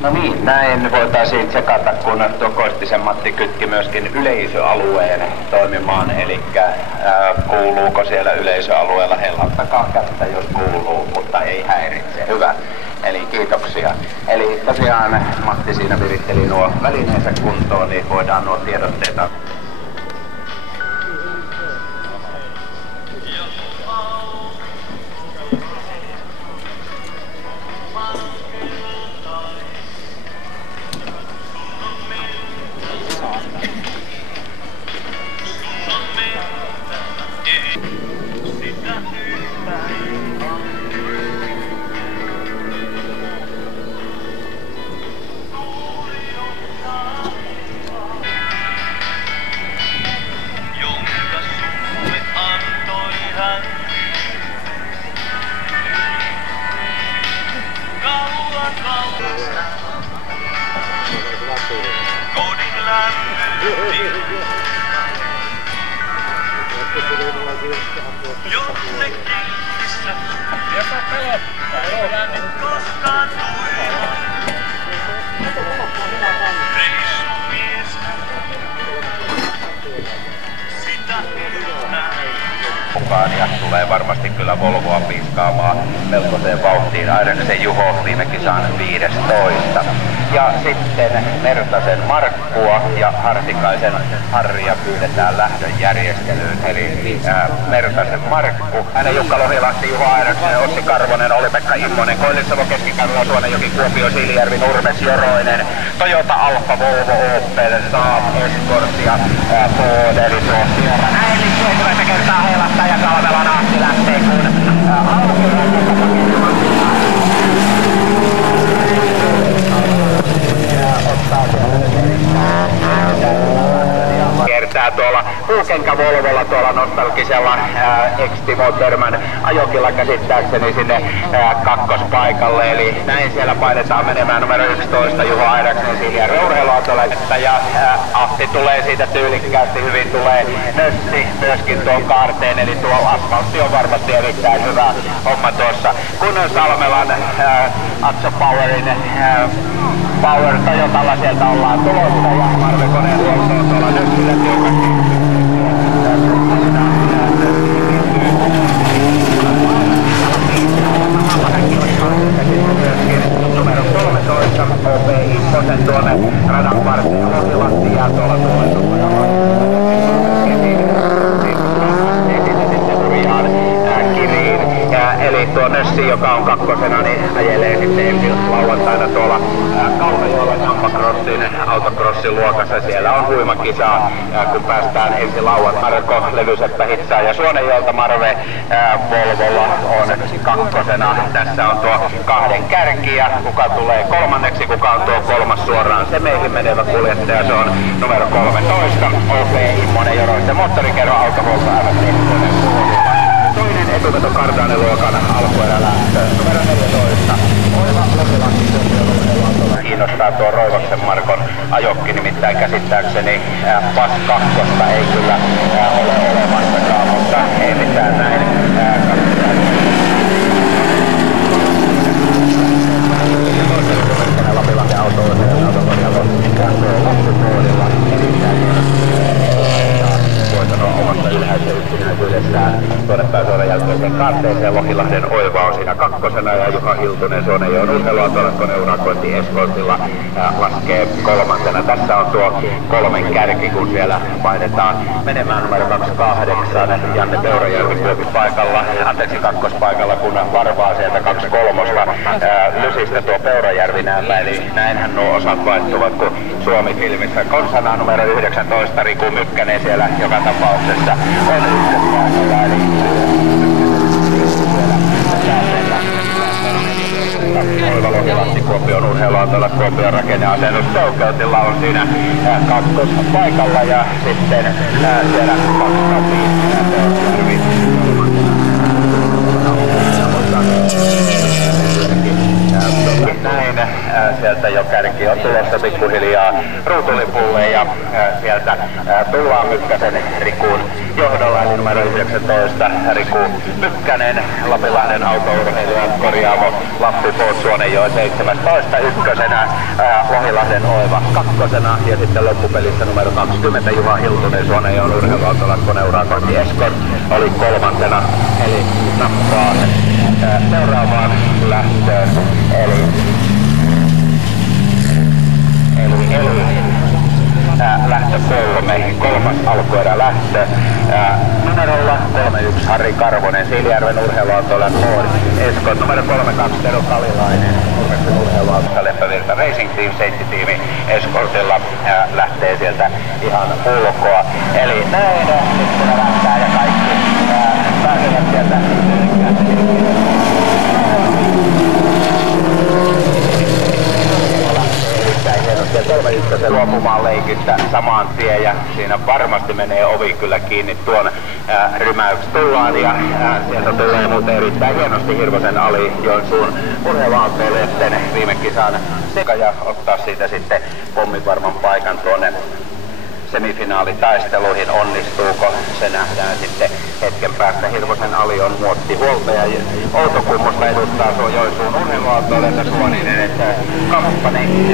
No niin, näin voitaisiin tsekata, kun tuo Koistisen Matti kytki myöskin yleisöalueen toimimaan, eli kuuluuko siellä yleisöalueella, heilauttakaa kättä jos kuuluu, mutta ei häiritse. Hyvä. Eli kiitoksia. Eli tosiaan Matti siinä viritteli nuo välineensä kuntoon, niin voidaan nuo tiedotteita. Ja tulee varmasti kyllä Volvoa piiskaamaan melkoiseen vauhtiin. Aireksen Juho viime kisan 15. Ja sitten Mertasen Markkua ja Hartikaisen Harria pyydetään lähdön järjestelyyn. Eli Mertasen Markku, hänen Jukka Lohilahti, Juho Aireksen, Ossi Karvonen, Oli-Pekka Immonen, Koillisavo, Keskikarjala, Suonenjoki, Kuopio, Siilijärvi, Nurmes, Joroinen, Toyota, Alfa, Volvo, Opel, Saab, Escort ja Ford, eli tuo Sierra. Näin liikkuu ensimmäistä kertaa heilahtaa ja Kalvelan Ahti lähtee, kun kiertää tuolla puukenkä Volvolla tuolla nostalgisella X-Timo Törmän ajokilla käsittääkseni sinne kakkospaikalle. Eli näin siellä painetaan menemään numero 11 Juho Aireksen Siilijärven urheiluautolle. Ja Ahti tulee siitä tyylikkäästi, hyvin tulee nössi myöskin tuon kaarteen. Eli tuo asfaltti on varmasti erittäin hyvä homma tuossa. Kun Salmelan Atso Powerin Power Toyotalla sieltä ollaan tulossa ja Marve Koneen huoltoon tuolla nössillä tiukasti. Numero 13 OP Imposen tuonne radan varteen Lohilahti ja tuolla tuolla eli tuo Nössi, joka on kakkosena, niin ajelee sitten ensi lauantaina tuolla Kauhajoella Nampacrossin autocrossin luokassa. Siellä on huima kisa, kun päästään ensi lauantaina. Marko Levyseppä hitsaa ja Suonenjoelta Marve Volvolla on kakkosena. Tässä on tuo kahden kärki ja kuka tulee kolmanneksi, kuka on tuo kolmas suoraan se meihin menevä kuljettaja. Se on numero 13 OP Immonen Joroisen moottorikerro autohuolto toinen etuveto Kardaani-luokan alkuerälähtö, numero 14. Oiva Lohilahti kiinnostaa tuo Roivoksen Markon ajokki, nimittäin käsittääkseni PAS 2 ei kyllä ole olemassakaan, mutta ei mitään näin. Lapilahden autokorjalo loppupuolilla voi sanoa omasta ylhäisessä yksinäisyydessään tuonne pääsuoran jälkeiseen kaarteeseen. Lohilahden Oiva on siinä kakkosena ja Juha Hiltunen Suonenjoen urheiluautollakon urakointi Eskoltilla laskee kolmantena. Tässä on tuo kolmen kärki, kun siellä painetaan menemään numero 28 Janne Peurajärvi kakkospaikalla, kun varvaa sieltä 23 Lysistä tuo Peurajärvi näemmä. Eli näinhän nuo osat vaihtuvat, kun Suomi-filmissä konsana numero 19 Riku Mykkänen siellä joka tapauksessa on ykköspaikalla. Oiva Lohilahti Kuopion urheiluautolla Kuopion rakenneasennus Peukeutilla on siinä kakkospaikalla ja sitten siellä 25 Peurajärvi. näin. Sieltä jo kärki on tulossa pikkuhiljaa ruutulipulle ja sieltä tullaan Mykkäsen Rikun johdolla, eli numero 19 Riku Mykkänen, Lapinlahden autourheilija, korjaamo Lappi Ford Suonenjoen 17 ykkösenä, Lohilahden Oiva kakkosena ja sitten loppupelissä numero 20 Juha Hiltunen Suonenjoen urheiluautolla Koneurakointi Eskon oli kolmantena, eli nappaa seuraavaan lähtöön, eli lähtö 3, kolmas alkuerä lähtö. Numerolla 31 Harri Karvonen, Siilijärven urheiluautoilla Ford Escort, numero 32 Tero Kalilainen, Urheiluautoilla urheiluautolla Leppävirta Racing Team, seittitiimi Escortilla lähtee sieltä ihan ulkoa. Eli näin, nyt kun lähtää ja kaikki pääsevät sieltä. Ja 3-1 luopumaan leikistä samaan tien ja siinä varmasti menee ovi kyllä kiinni tuon rymäyksi tullaan ja sieltä tulee muuten erittäin hienosti Hirvosen Ali Joensuun urheiluautoilijoiden viime kisan seka ja ottaa siitä sitten pomminvarman paikan tuonne semifinaalitaisteluihin. Onnistuuko, se nähdään sitten hetken päästä. Hirvosen Ali on muottihuoltaja Outokummusta edustaa Joensuun urheiluautoilijoita Suoninen, että kamppani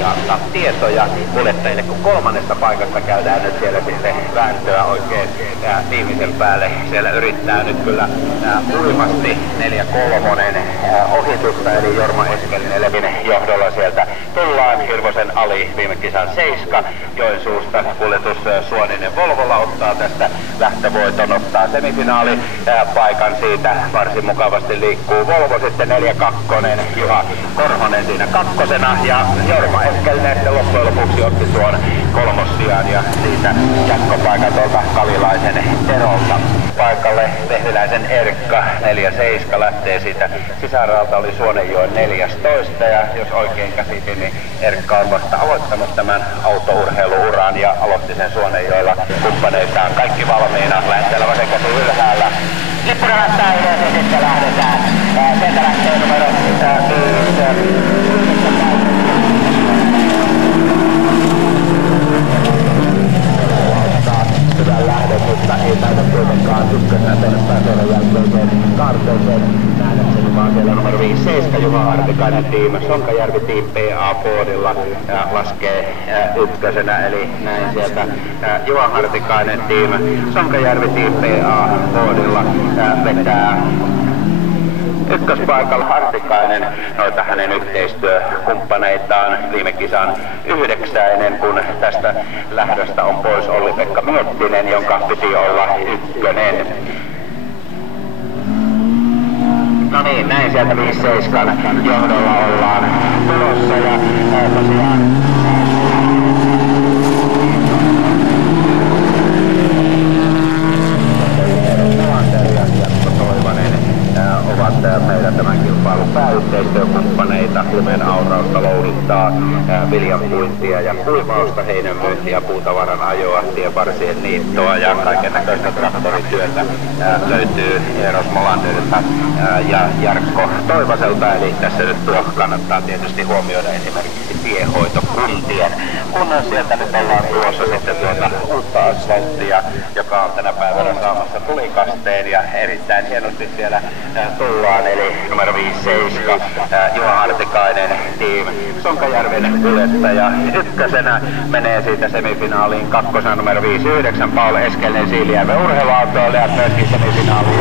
ja antaa tietoja kuljettajille, kun kolmannesta paikasta käydään nyt siellä sitten vääntöä oikein viimeisen päälle. Siellä yrittää nyt kyllä uimasti 4-3 ohitusta, eli Jorma Eskelinen Levinen johdolla sieltä tullaan. Hirvosen Ali viime kisan 7 Joensuusta, kuljetus Suoninen Volvolla ottaa tästä lähtövoiton, ottaa semifinaali paikan siitä. Varsin mukavasti liikkuu Volvo, sitten 4-2 Juha Korhonen siinä kakkosena ja Jorma Eskelinen sitten loppujen lopuksi otti tuon kolmossijan ja siitä jatkopaikan tuolta Kalilaisen Terolta. Paikalle Vehviläisen Erkka 4-7 lähtee siitä sisäralta, oli Suonenjoen 14 ja jos oikein käsitin, niin Erkka on vasta aloittanut tämän autourheiluuran ja aloitti sen Suonenjoella kumppaneitaan. Kaikki valmiina, lähteellä vasen käsi ylhäällä. Lippu näyttää ylös ja sitten lähdetään. Sieltä lähtee numero 5. Hyvän lähdön, mutta ei taida kuitenkaan ykkösenä tehdä pääseuran jälkeiseen kaarteeseen. Nähdäkseni vaan siellä numero 5-7 Juha Hartikainen tiimi. Sonkajärvi Team PA Fordilla laskee ykkösenä, eli näin sieltä Juha Hartikainen tiimi. Sonkajärvi Team PA Fordilla vetää ykköspaikalla Hartikainen, noita hänen yhteistyökumppaneitaan viime kisan 9, kun tästä lähdöstä on pois Olli-Pekka Miettinen, jonka piti olla 1. No niin, näin sieltä 5-7 johdolla ollaan tulossa ja tosiaan ovat meidän tämän kilpailun pääyhteistyökumppaneita. Lumen aurausta, louduttaa, viljanpuintia ja kuivausta, heinänmyyntiä, puutavaran ajoa, tienvarsien niittoa ja kaikennäköistä traktorityötä löytyy Eros Molanderilta ja Jarkko Toivaselta. Eli tässä nyt tuo kannattaa tietysti huomioida esimerkiksi tiehoitokuntien. Kun sieltä nyt ollaan tuossa sitten uutta asfalttia, joka on tänä päivänä saamassa tulikasteen ja erittäin hienosti siellä tullaan, eli numero 5-7 Juha Hartikainen team Sonkajärven kuljettaja. Ykkösenä menee siitä semifinaaliin, kakkosena numero 5-9 Paul Eskelinen Siilijärven urheiluautoille ja myöskin semifinaaliin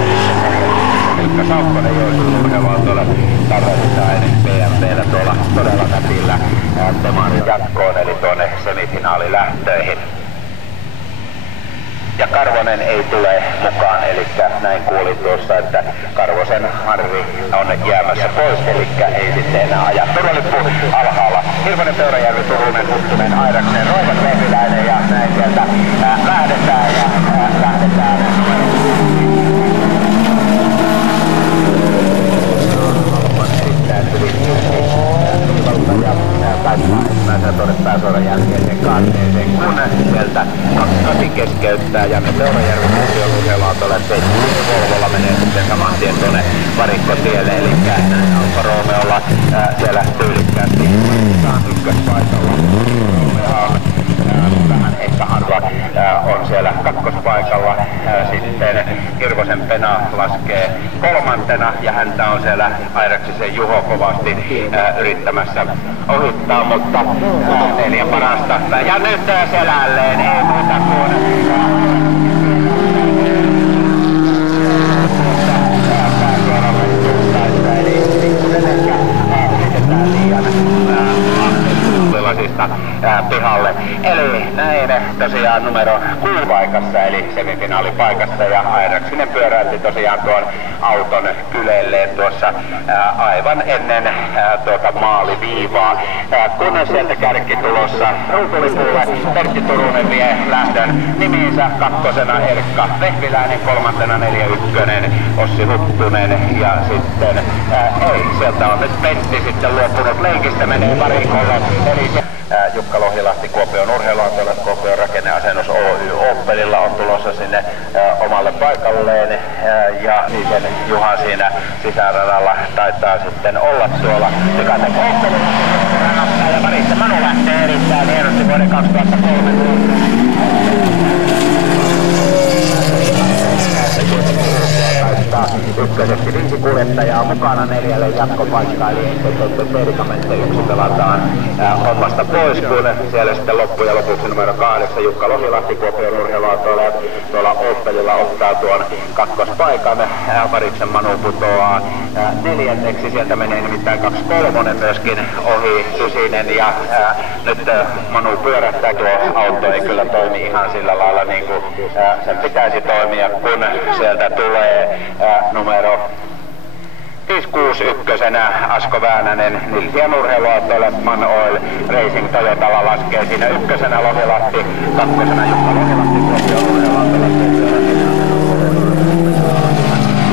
Ilkka Saukkonen Joensuun urheiluautoilla Tarvitsainen BMWllä tuolla todella nätillä Temarin jatkoon, eli tuonne semifinaalilähtöihin. Ja Karvonen ei tule mukaan, eli näin kuulin tuossa, että Karvosen Harri on jäämässä pois, eli ei sitten enää aja. Turvalippu alhaalla. Hirvonen, Peurajärvi, Turunen, Huttunen, Airaksen, Roivat, Vehviläinen ja näin sieltä lähdetään ja lähdetään. Erittäin hyvin ja pääsee tuonne pääsuoran jälkeiseen kaarteeseen, kun sieltä 2 keskeyttää Janne Peurajärvi Kuusion urheiluautolle varikkotielle, eli Alfa Romeolla siellä tyylikkäästi ykköspaikalla. Vähän ehkä harva on siellä kakkospaikalla. Sitten Hirvosen Pena laskee kolmantena ja häntä on siellä Airaksisen Juho kovasti yrittämässä ohittaa, mutta 4 parasta. Ja nyt selälleen, ei muuta kuin pihalle. Eli näin tosiaan numero 6 paikassa, eli semifinaalipaikassa, ja Airaksinen pyöräytti tosiaan tuon auton kyleelleen tuossa aivan ennen tuota maaliviivaa. Kun sieltä kärki tulossa ruutulipulle, Pertti Turunen vie lähdön nimiinsä, kakkosena Erkka Vehviläinen, kolmantena 4-1 Ossi Huttunen, ja sitten sieltä on nyt Pentti sitten luopunut leikistä, menee varikolle, eli Jukka Lohilahti Kuopion urheiluautolle, Kuopion rakenneasennus Oy Opelilla on tulossa sinne omalle paikalleen, ja sitten Juha siinä sisäradalla taitaa sitten olla tuolla Tykäten Opelilla ja parissa Manu lähtee erittäin hienosti vuoden 2003. Ykköseksi 5 kuljettajaa mukana 4 jatkopaikkaa, eli ensimmäinen Perkamente 1 pelataan hommasta pois, kun siellä sitten loppujen lopuksi numero 8 Jukka Lohilahti Kuopion urheiluautoilla ja tuolla Opelilla ottaa tuon kakkospaikan. Variksen Manu putoaa 4. Sieltä menee nimittäin 2-3 myöskin ohi Sysinen, ja nyt Manu pyörähtää, tuo auto ei kyllä toimi ihan sillä lailla niin kuin sen pitäisi toimia, kun sieltä tulee numero 561 Asko Väänänen Nilsiän urheiluautoille Man Oil Racing Toyotalla laskee siinä ykkösenä Lohilahti, kakkosena Jukka Lohilahti Kuopion urheiluautolle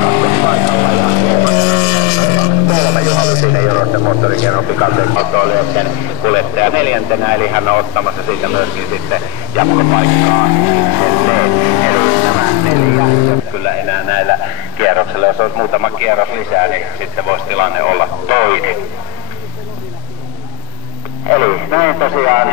kakkospaikalla, ja 3 Juha Lysinen Jorosten moottorikierron pikalteen autoilijoiden kuljettaja 4, eli hän on ottamassa siitä myöskin sitten jatkopaikkaa. Eli nämä 4, kyllä enää näillä kierroksilla, jos olisi muutama kierros lisää, niin sitten voisi tilanne olla toinen. Eli näin tosiaan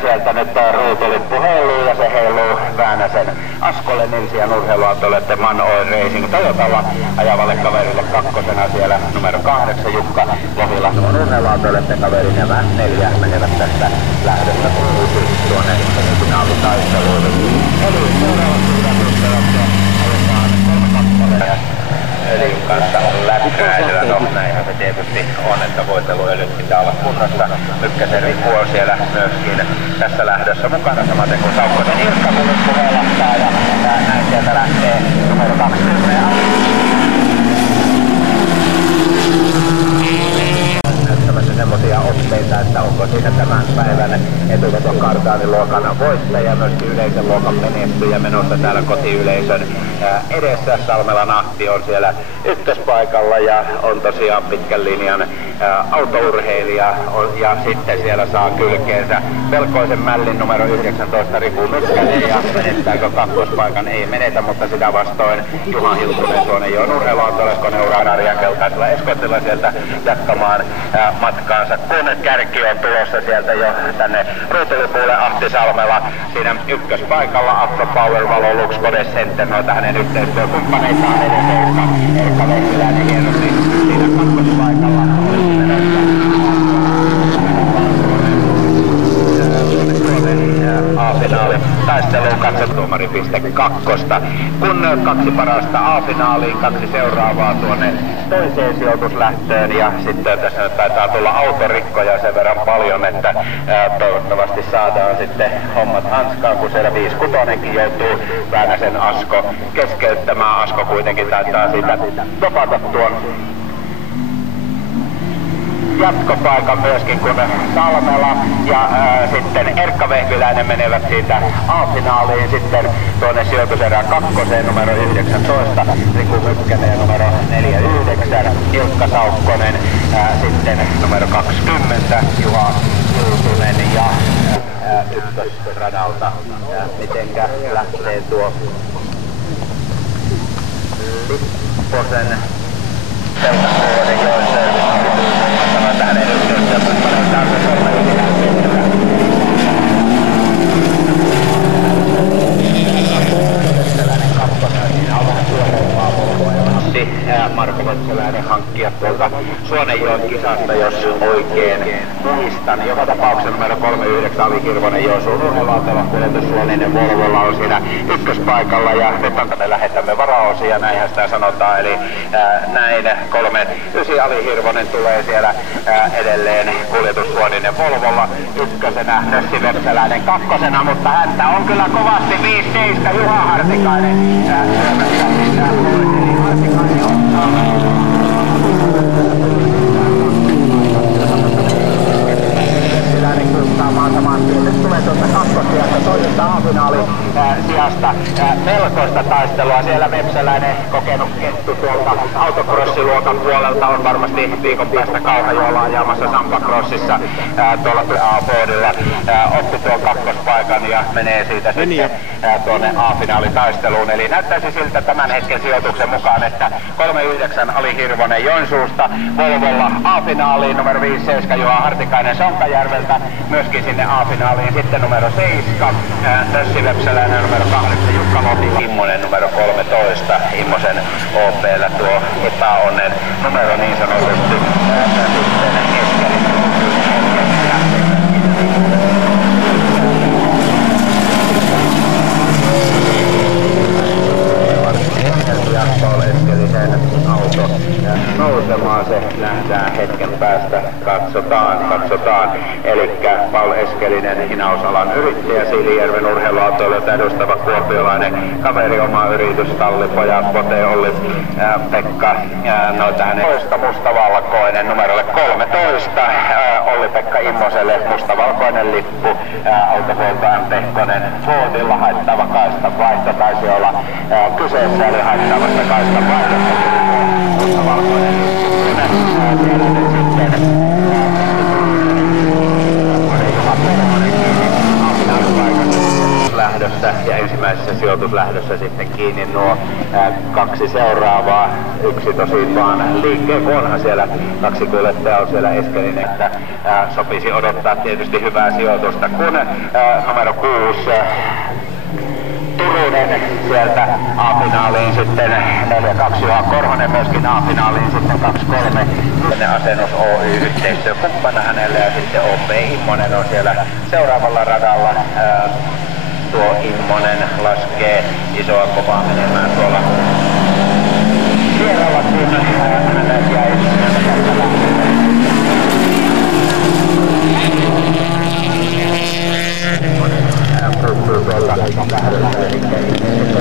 sieltä nyt ruutulippu heiluu, ja se heiluu Väänäsen Askolle Nilsiän urheiluautolle Man Oil Racing Toyotalla ajavalle kaverille kakkosena siellä numero 8 Jukka Lohilahti urheiluautolle, se kaveri nämä 4 menevät tästä lähdöstä tuonne finaalitaisteluun. Eli seuraavaksi öljyn kanssa lätkäilyä. No näinhän se tietysti on, että voiteluöljyt pitää olla kunnossa. Mykkäsen Riku on siellä myöskin tässä lähdössä mukana, samaten kuin Saukkosen Ilkka, kun nyt puheenlastaa, ja näin sieltä lähtee numero 20. Näyttämässä semmoisia otteita, että onko siinä tämän päivän etuveton kardaaniluokan voittaja, myöskin yleisen luokan menestyjä menossa täällä kotiyleisön edessä. Salmelan Ahti on siellä ykköspaikalla ja on tosiaan pitkän linjan autourheilija, ja sitten siellä saa kylkeensä velkoisen mällin numero 19 Riku Mykkänen, ja menettääkö kakkospaikan? Ei menetä, mutta sitä vastoin Juha Hiltunen Suonejoen urheiluautolle Koneuran Arjan keltaisella eskotilla sieltä jatkamaan matkaansa, kun kärki on tulossa sieltä jo tänne ruutulipuulle. Ahti Salmela siinä ykköspaikalla, Afro Power Valo Lux Code Center, noita hänen yhteistyökumppaneitaan edessä Erkka Vehviläinen hienosti siinä kakkospaikalla. A-finaali taisteluun katsotuomaripiste 2. Kun 2 parasta A-finaaliin, 2 seuraavaa tuonne toiseen sijoituslähtöön, ja sitten tässä nyt taitaa tulla autorikkoja sen verran paljon, että toivottavasti saadaan sitten hommat hanskaan, kun siellä 5-6 joutuu Väänäsen Asko keskeyttämään. Asko kuitenkin taitaa siitä topata tuon jatkopaikan myöskin, kun Salmela ja sitten Erkka Vehviläinen menevät siitä A-finaaliin sitten tuonne sijoituserään 2 numero 19 Riku Mykkänen ja numero 49 Ilkka Saukkonen, sitten numero 20 Juha Hiltunen ja ykkösradalta. Mitenkä lähtee tuo Lipposen Marko Metsäläinen hankkia tuolta Suonenjoen kisasta, jos oikein muistan. Joka tapauksessa numero 39 oli Hirvonen Joensuun urheiluautolla kuljetus Suoninen Volvolla on siinä ykköspaikalla ja nyt me lähetämme varaosia, näinhän sitä sanotaan. Eli näin 39 Ali Hirvonen tulee siellä edelleen kuljetus Suoninen Volvolla ykkösenä, Nössi Metsäläinen kakkosena, mutta häntä on kyllä kovasti 15 Juha Hartikainen tulee tuosta kakkosijasta toisesta A-finaali sijasta melkoista taistelua. Siellä Mepsäläinen kokenut kettu tuolta autocrossiluokan puolelta on varmasti viikon päästä Kauhajoella ajamassa Sampacrossissa tuolla A-boardilla. Otti tuon kakkospaikan ja menee siitä sitten tuonne A-finaalitaisteluun. Eli näyttäisi siltä tämän hetken sijoituksen mukaan, että 39 Ali Hirvonen Joensuusta Volvolla A-finaaliin, numero 57 Juha Hartikainen Sonkajärveltä myöskin sinne A-finaaliin. Sitten numero 7 Nössi Mepsäläinen, numero 8 Jukka Loti, Immonen numero 13. Immosen OP:llä tuo epäonnen numero niin sanotusti. Auto nousemaan, se nähdään hetken päästä, katsotaan. Elikkä Paul Eskelinen, hinausalan yrittäjä, Siilijärven urheiluautoilijoita edustava kuopiolainen kaveri, oma yritys, tallipojat, Pote, Olli, Pekka, noita hänen toista mustavalkoinen numerolle 13, Olli-Pekka Immoselle mustavalkoinen lippu, autohuoltajan Pehkonen Fordilla haittava kaistan vaihto, taisi olla kyseessä, eli haittavasta kaistan vaihdosta. Mustavalkoinen lähdössä ja ensimmäisessä sijoituslähdössä sitten kiinni nuo kaksi seuraavaa. Yksi tosin vaan liikkeen, kun onhan siellä kaksi kuljettajaa on siellä Eskelinen, että sopisi odottaa tietysti hyvää sijoitusta, kun numero 6 Turunen sieltä A-finaaliin sitten 4-2 Juha Korhonen myöskin A-finaaliin sitten 2-3. Tänne Asennus Oy yhteistyökumppana hänelle ja sitten OP Immonen on siellä seuraavalla radalla. Tuo Immonen laskee isoa kovaa menemään tuolla vieralla, kun hänelle jäi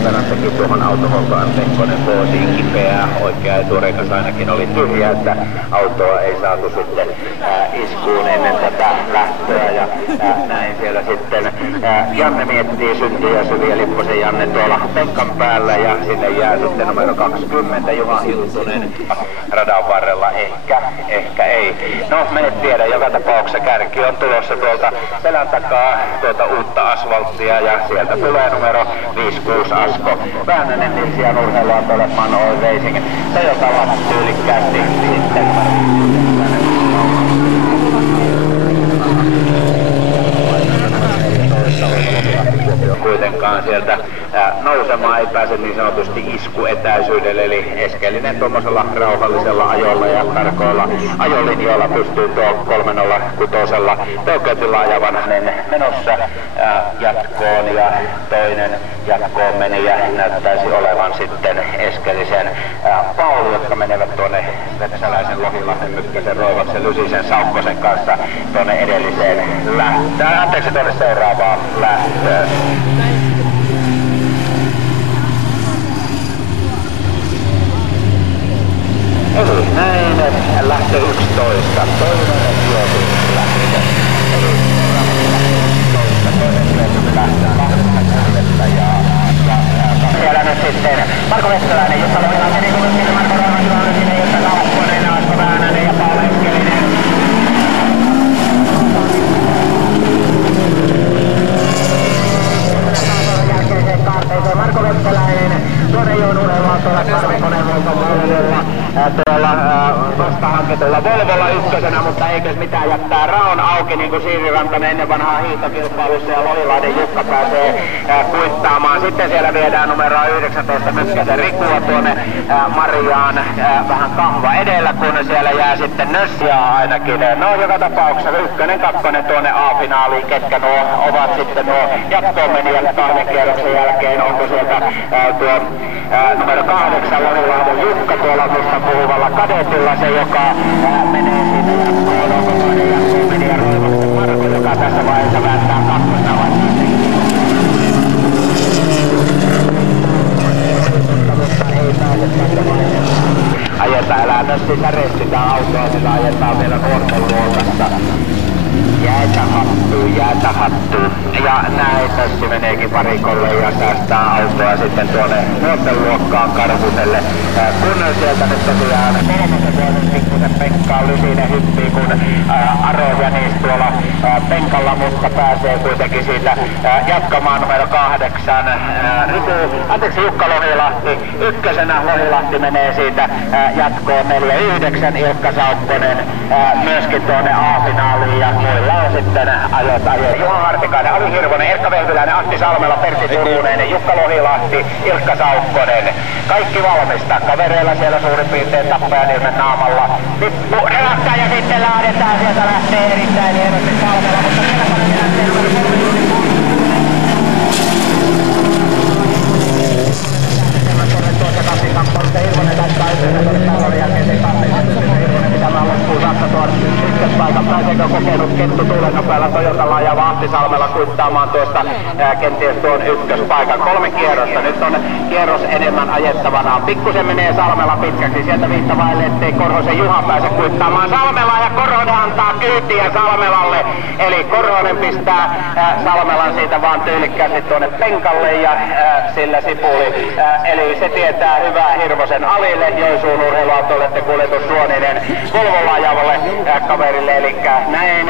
Tänässäkin tuohon autoholkaan Pekkonen Foosiin kipeää. Oikea etureikas ainakin oli tyhjä, että autoa ei saatu sitten iskuun ennen tätä lähtöä. Ja näin siellä sitten Janne miettii syntiä, Syviä Lipposen Janne tuolla penkan päällä ja sinne jää sitten numero 20 Juha Hiltunen radan varrella. Ehkä ei. No me et tiedä, joka tapauksessa kärki on tulossa tuolta selän takaa tuota uutta asfalttia ja sieltä tulee numero 56 Asko Väänänen Nilsian urheiluautolle Manoi Racing. Toyotalla tyylikkäästi sitten kuitenkaan sieltä nousemaan, ei pääse niin sanotusti iskuetäisyydelle, eli Eskelinen tuommoisella rauhallisella ajolla ja tarkoilla ajolinjoilla pystyy tuo 306 peukeutilla ajavan hänen menossa jatkoon, ja toinen jatkoon meni ja näyttäisi olevan sitten Eskelisen Pauli, jotka menevät tuonne Metsäläisen, Lohilahden, Mykkäsen, Roivaksen, Lysisen, Saukkosen kanssa tuonne edelliseen tuonne seuraavaan lähtöön. Eli näin lähtö 11, toinen sijoituslähtö. Eli toinen sijoituslähtö, ja siellä nyt sitten Marko Metsäläinen, Jutta Lohilainen, Niko Myskinen, Marko Rauhanen, Jutta Kaupponen, Asko Väänänen ja Paul Eskelinen. Marko Metsäläinen, Suonenjoen urheiluautolla, Karvi Koneen Volton Volvolla. tuolla vastahanketulla Volvolla ykkösenä, mutta eikös mitään jättää raon auki, niin kuin Siiri Rantanen ennen vanhaa hiihtokilpailussa, ja Lohilainen Jukka pääsee kuittaamaan. Sitten siellä viedään numeroa 19 Mykkäsen Rikua tuonne Mariaan vähän kahva edellä, kun siellä jää sitten Nössiä ainakin. No joka tapauksessa ykkönen, kakkonen tuonne A-finaaliin, ketkä nuo ovat sitten nuo jatkoon menijät kahden kierroksen jälkeen. Onko sieltä tuo numero 8 Lohilahden Jukka tuolla musta puhuvalla kadetilla, se joka menee siitä jatkoon. Onko toinen jatkoon menijä Roivaksen Marko, joka tässä vaiheessa vääntää kakkosta vastaan. Ajetaan, älä Nössi säre sitä autoa, sillä ajetaan vielä nuorten luokassa. Jäätä hattuun. Ja näin Nössi meneekin parikolle ja säästää autoa sitten tuonne nuorten luokkaan Karhuselle. Kun sieltä nyt tosiaan kolmosen vuoden pikkusen Pekka Lysinen hyppii, kun Aro Jänis tuolla penkalla, mutta pääsee kuitenkin siitä jatkamaan numero 8. Jukka Lohilahti ykkösenä. Lohilahti menee siitä jatkoon 4-9. Ilkka Saukkonen myöskin tuonne A-finaaliin ja muilla on sitten ajot. Juha Hartikainen, Ali Hirvonen, Erkka Vehviläinen, Antti Salmela, Pertti Turunen, Jukka Lohilahti, Ilkka Saukkonen. Kaikki valmista. Kavereilla siellä suurin piirtein Tappajanilmen naamalla. Lippu relattaa ja sitten lähdetään. Sieltä lähtee erittäin hienosti Salmela, mutta siellä paremmin lähtee numero 3. Hirvonen lähtää yhteydessä talon jälkeen se Hirvonen pitämään loppuun saakka tuon ykköspaikan. Pääseekö kokenut Kettu tuulenopealla Toyotalla ja Vahti Salmela kuittaamaan tuosta kenties tuon ykköspaikan. 3 kierrosta. Nyt on kierros enemmän ajettavana. Pikkusen menee Salmela pitkäksi. Sieltä viittavaille, ettei Korhosen Juha pääse kuittaamaan Salmelaa ja Korhonen antaa kyytiä Salmelalle. Eli Korhonen pistää Salmelan siitä vaan tyylikkäästi tuonne penkalle ja sillä sipuli. Eli se tietää hyvää Hirvosen Alille, Joensuun urheiluautoille kuljetus Suoninen Volvolla ajavalle kaverille. Eli näin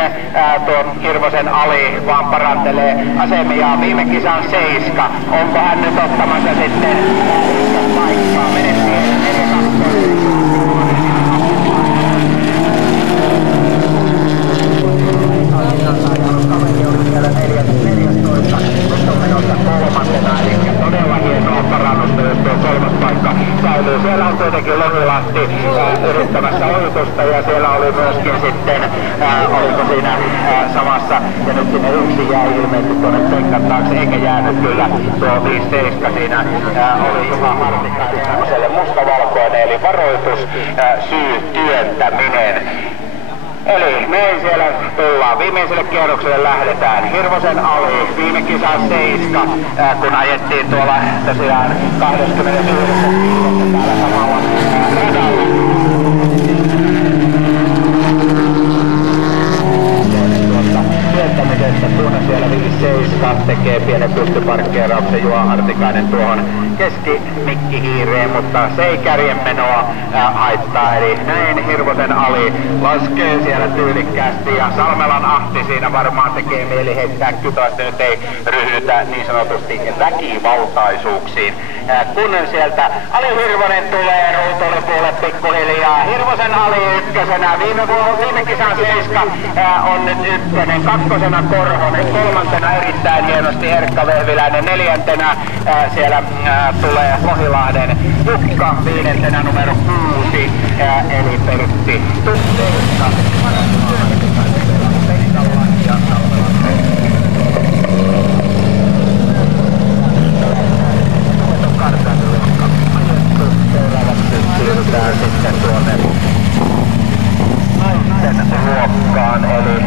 tuon Hirvosen Ali vaan parantelee asemiaan. Viime kisan 7. Onko hän nyt ottamassa sitten paikkaa? Menettiin 4-2. Kaveri oli siellä 14. Nyt on menossa 3. Eli todella hienoa parannusta, jos tuo 3. paikka säilyy. Siellä on kuitenkin Lohilahti yrittämässä ohitusta ja siellä oli myöskin sitten, oliko siinä samassa, ja nyt sinne yksi jäi ilmeisesti tuonne penkan taakse, eikä jäänyt kyllä tuo 5-7 siinä oli Juha Hartikainen tämmöiselle mustavalkoinen, eli varoitus, syy, työntäminen. Eli näin siellä tullaan. Viimeiselle kierrokselle lähdetään. Hirvosen Ali, viime kisa 7, kun ajettiin tuolla tosiaan 29. täällä samalla radalla. Työntämisestä, kun siellä 5-7 tekee pienen pystyparkkeerauksen Juha Hartikainen tuohon keskimikkihiireen, mutta se ei kärjenmenoa haittaa. Eli näin Hirvosen Ali laskee siellä tyylikkäästi ja Salmelan Ahti siinä varmaan tekee mieli heittää kytoista. Nyt ei ryhdytä niin sanotusti väkivaltaisuuksiin. Kun sieltä Ali Hirvonen tulee ruutulipuolelle pikkuhiljaa. Hirvosen Ali ykkösenä. Viime kisan 7 on nyt ykkönen. 2. Korhonen, 3. erittäin hienosti Erkka Vehviläinen, 4. siellä tulee Lohilahden Jukka, 5. numero 6 eli Pertti Tutteista. Siirrytään sitten tuonne naisten luokkaan, eli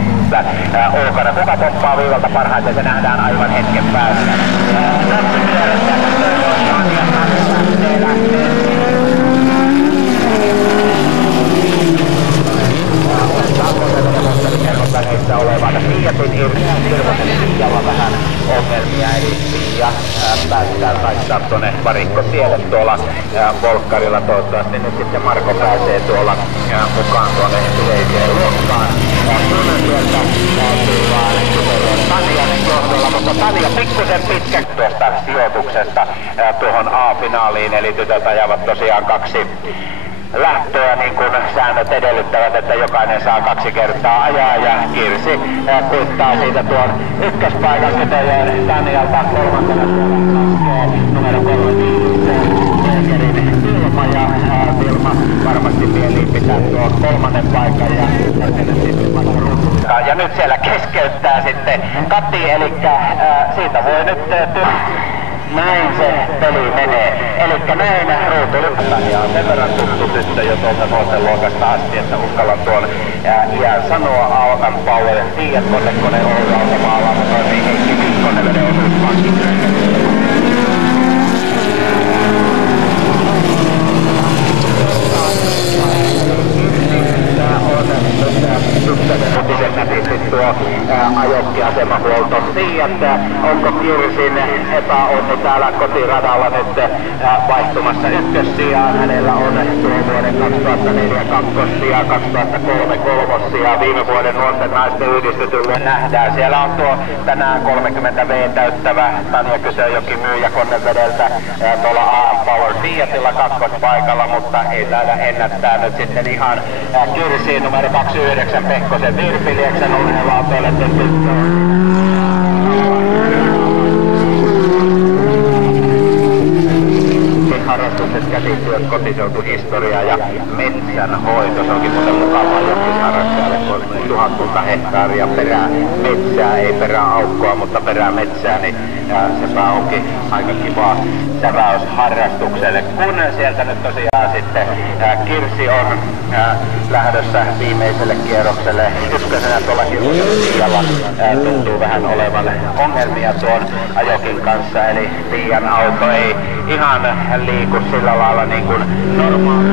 ulkona. Kuka toppaa viivalta parhaiten, se nähdään aivan hetken päästä. Tässä mielessä kerrottaneissa olevan Fiatin Hirvosen Fialla vähän ongelmia, eli Fia päättää taittaa tuonne varikkotielle tuolla Volkkarilla. Toivottavasti nyt sitten Marko pääsee tuolla mukaan tuonne yleiseen luokkaan. Kun sieltä tullaan Tanjanen johdolla, mutta Tanja pikkusen pitkä tuosta sijoituksesta tuohon A-finaaliin, eli tytöt ajavat tosiaan 2 lähtöä niin kuin säännöt edellyttävät, että jokainen saa 2 kertaa ajaa ja Kirsi kuittaa siitä tuon ykköspaikan Kytöjön Danielta kolmantena laskee numero 35 Egerin Vilma ja Vilma varmasti mieliin pitää tuon 3. paikan ja nyt siellä keskeyttää sitten Kati, eli siitä voi nyt näin se peli menee. Elikkä näin ruutulyppä ja on sen verran tuttu tyttö jo tuolta nuorten luokasta asti, että uskallan tuon iän sanoa Alkan Power Fiat Konekone Oulaalta maalaama toimii Heikki Mikkoneveden osuuspankki. Ykkösen nätisti tuo ajokkiasemahuolto Fiat. Onko Kirsin epäonni täällä kotiradalla nyt vaihtumassa ykkössijaan? Hänellä on tuo vuoden 2004 kakkossija, 2003 kolmossija, viime vuoden nuorten naisten yhdistetyllä nähdään. Siellä on tuo tänään 30 V täyttävä Tanja Kysöjoki myyjä Konnevedeltä tuolla AM Power Fiatilla kakkospaikalla, mutta ei taida ennättää nyt sitten ihan Kirsiin numero 29 Pekkosen Virpilieksen urheiluautoille harrastukset, käsityöt, kotiseutuhistoria ja metsänhoito. Se onkin muuten mukavaa jokisharrastajalle, kun on 1000 hehtaaria perää metsää, ei perää aukkoa, mutta perää metsää, niin sepä onkin aika kivaa säväysharrastukselle. Kun sieltä nyt tosiaan sitten Kirsi on lähdössä viimeiselle kierrokselle ykkösenä tuolla Tiialla tuntuu vähän olevan ongelmia tuon ajokin kanssa, eli Tiian auto ei ihan liiku sillä lailla niin kuin normaali.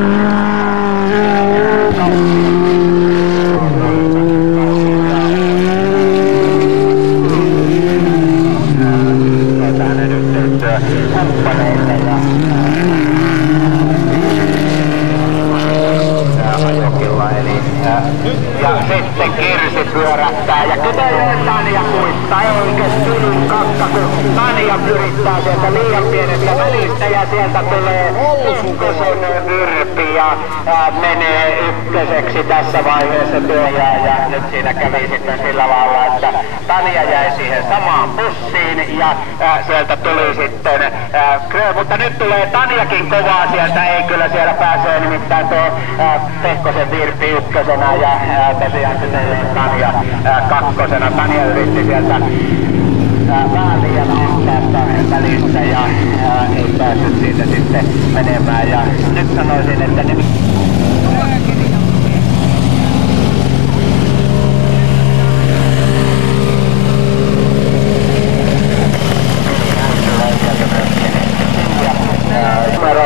Kumppaneille ja ajokilla, eli ja sitten Kirsi pyörättää ja Kytöjön Tanja kuittaa oikeesti kakka, kun Tanja pyrittää sieltä liian pienestä välistä ja sieltä tulee ykkösen Virpi ja menee ykköseksi tässä vaiheessa tyhjää ja nyt siinä kävi sitten sillä lailla, että Tanja jäi siihen samaan bussiin ja sieltä tuli sitten mutta nyt tulee Tanjakin kovaa sieltä, ei kyllä siellä pääsee nimittäin tuo Pehkosen Virpi ykkösenä ja tosiaan Tanja kakkosena. Tanja yritti sieltä vähän liian ahtaasta välistä ja ei päässyt siitä sitten menemään ja nyt sanoisin, että ne numero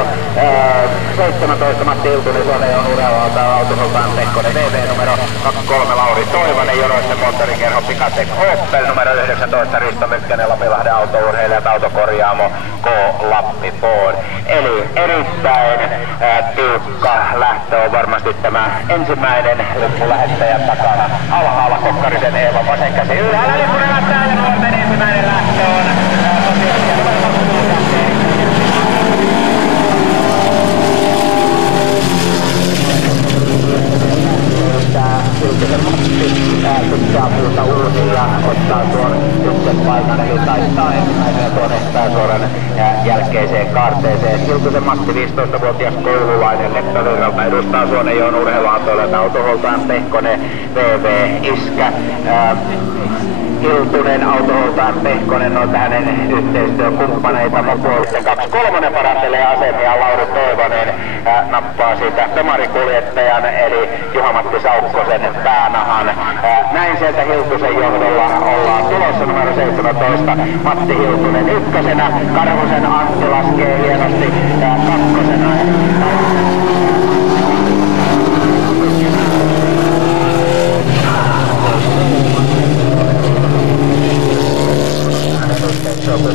17 Matti Hiltunen, Suomen on urheiluauta autosoltaan Pekkonen VV, numero 23 Lauri Toivonen, Joroisten moottorikerho Pikatek Opel, numero 19 Risto Mykkänen, Lapinlahden autourheilijat, autokorjaamo K. Lappi Ford. Eli erittäin tiukka lähtö on varmasti tämä ensimmäinen lippulähettäjän takana. Alhaalla Kokkarisen Eeva vasen käsi ylhäällä, lippunen lähtää ja nuorten ensimmäinen lähtö on Hiltusen Matti pitää puuta uusi ja ottaa tuon ykköspaikan, eli taittaa ensimmäisenä tuonne pääsuoran jälkeiseen kaarteeseen. Hiltusen Matti, 15-vuotias koululainen Leppävirralta, edustaa Suonejoen urheiluautoilijoita, autoholtaan Pehkonen VV Iskä. Hiltunen, autoholtaan Pehkonen on hänen yhteistyökumppaneita, Mopuolisten 2-3 parantelee asemia. Lauri Toivonen nappaa siitä temarikuljettajan eli Juha-Matti Saukkosen päänahan. Näin sieltä Hiltusen johdolla ollaan tulossa numero 17. Matti Hiltunen ykkösenä, Karhusen Antti laskee hienosti kakkosena.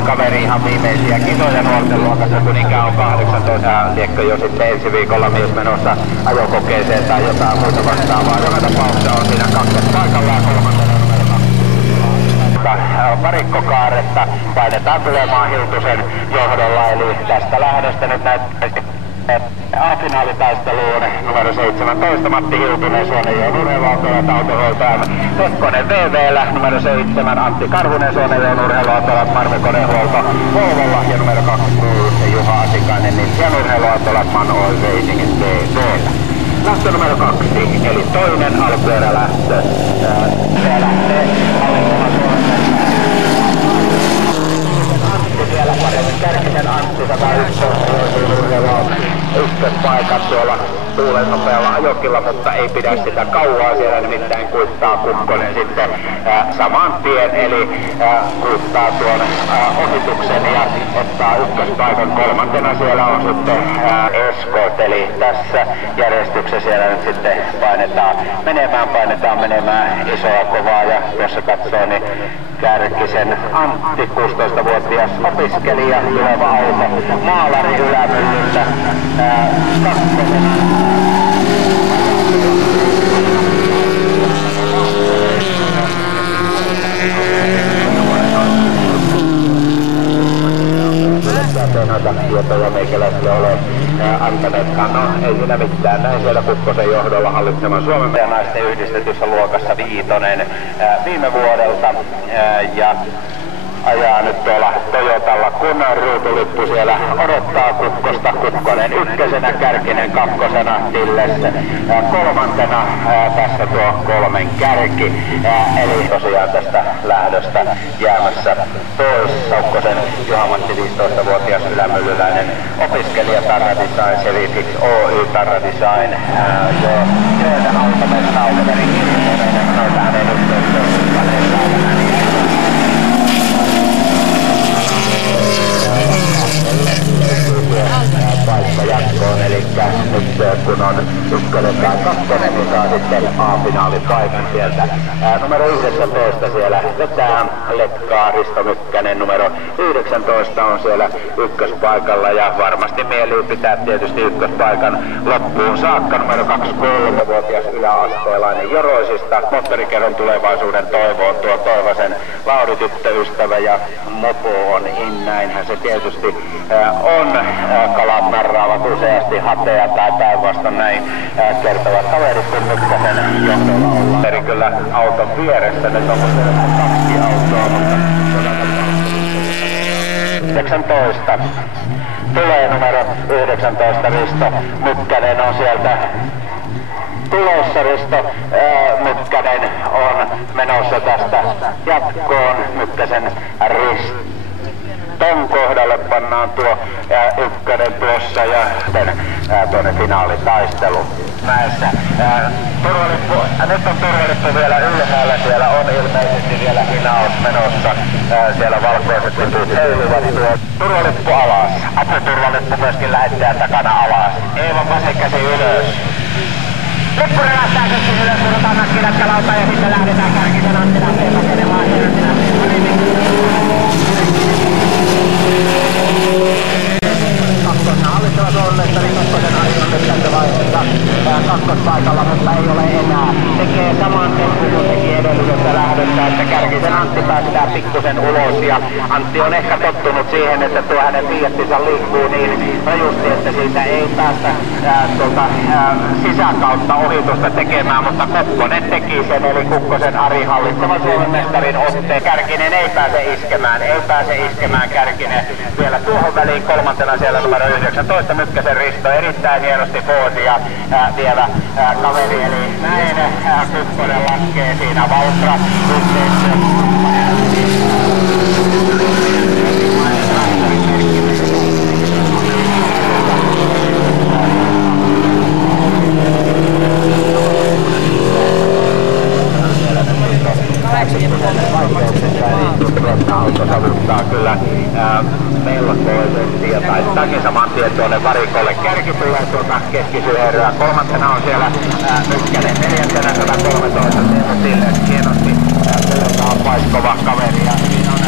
Kaveri ihan viimeisiä kisoja nuorten luokassa, kun ikä on 18. Liekkö jo sitten ensi viikolla mies menossa ajokokeeseen tai jotain muuta vastaavaa. Joka tapauksessa on siinä kakkospaikalla ja kolmantena varikkokaaretta painetaan tulemaan Hiltusen johdolla, eli tästä lähdöstä nyt näyttää A-finaalitaisteluun numero 17 Matti Hiltunen Suonenjoen urheiluautoilijat autohuoltaja Pekkonen VV:llä, numero 7 Antti Karhunen Suonenjoen urheiluautoilijat Marve Konehuolto Volvolla ja numero 26 Juha Asikainen Nilsian urheiluautoilijat Man Oil Racing VV:llä. Lähtö numero 2, eli toinen alkuerälähtö. Se lähtee hallitsemaan Suomen vielä paremmin. Kärkisen Antti 101 ykköspaikat tuolla tuulen nopealla ajokilla, mutta ei pidä sitä kauaa siellä, nimittäin kuittaa Kukkonen sitten saman tien, eli kuittaa tuon ohituksen ja ottaa ykköspaikan. Kolmantena siellä on sitten Escort, eli tässä järjestyksessä siellä nyt sitten painetaan menemään isoa kovaa, ja tuossa katsoo niin Kärkisen Antti, 16-vuotias opiskelija, tuleva auto, maalari Ylämyllyltä, kakkonen. Noita tietoja meikäläisille ole antaneetkaan. No ei siinä mitään. Näin siellä Kukkosen johdolla hallitsemaan Suomen ja naisten yhdistetyssä luokassa viitonen viime vuodelta ja ajaa nyt tuolla Toyotalla, kun ruutulippu siellä odottaa Kukkosta. Kukkonen ykkösenä, Kärkinen kakkosena, Tilles kolmantena, tässä tuo kolmen kärki, eli tosiaan tästä lähdöstä jäämässä pois. Saukkosen Juha-Matti 15-vuotias ylämyllyläinen opiskelija Tarra Design, Sevifix Oy Tarra Design, Joen automesta autoveri Kirjonen, noita hänen yhteistyökumppaneillaan. Paikka jatkoon, eli nyt kun on ykkönen tai kakkonen, niin saa sitten A-finaalipaikan sieltä. Numero 19 siellä vetää letkaa Risto Mykkänen, numero 19 on siellä ykköspaikalla ja varmasti mieliin pitää tietysti ykköspaikan loppuun saakka. Numero 23-vuotias yläasteelainen Joroisista, moottorikerron tulevaisuuden toivoon tuo Toivosen Lauri-tyttöystävä ja mopo on in, näinhän se tietysti on. Kalat narraavat useasti hatea tai päinvastoin, näin kertovat kaverit, kun Mykkäsen johdolla ollaan. Eli kyllä auton vieressä, nyt on kaksi autoa, mutta 19. Tulee numero 19 Risto Mykkänen on sieltä tulossa. Risto Mykkänen on menossa tästä jatkoon. Mykkäsen Risto. Ton kohdalle pannaan tuo ykkönen tuossa ja sitten tuonne finaalitaistelu. Mäessä turvalippu, nyt on turvalippu vielä ylhäällä, siellä on ilmeisesti vielä hinaus menossa. Siellä valkoiset liput heiluvat tuo turvalippu alas. Aputurvalippu myöskin lähettäjän takana alas. Eeva vasen käsi ylös. Lippu relähtää käsi ylös, kun otetaan nakkilätkälauta ja sitten lähdetään Kärkisen Antti lähtee pakenemaan. Hallitsevat onnestari kakkosen arvioinnit tässä vaiheessa kakkospaikalla, mutta ei ole enää. Tekee saman tempun kuin teki edellisessä lähdössä, että Kärkisen Antti päästää pikkusen ulos ja Antti on ehkä tottunut siihen, että tuo hänen Fiattinsa liikkuu niin rajusti, että siitä ei päästä tuolta sisäkautta ohitusta tekemään, mutta Kukkonen teki sen, eli Kukkosen Ari hallitseva Suomen mestarin otteen. Kärkinen ei pääse iskemään Kärkinen vielä tuohon väliin. Kolmantena siellä numero 19 Mykkäsen Risto, erittäin hienosti Fordia vielä kaveri, eli näin Kukkonen laskee siinä Valtra auto savuttaa kyllä melkoisesti ja taittaakin saman tien tuonne varikolle. Kärki tulee tuolta keskisyherryä. Kolmantena on siellä Mykkänen, neljäntenä 113 Tilles hienosti pelataan paiskova kaveri ja siinä on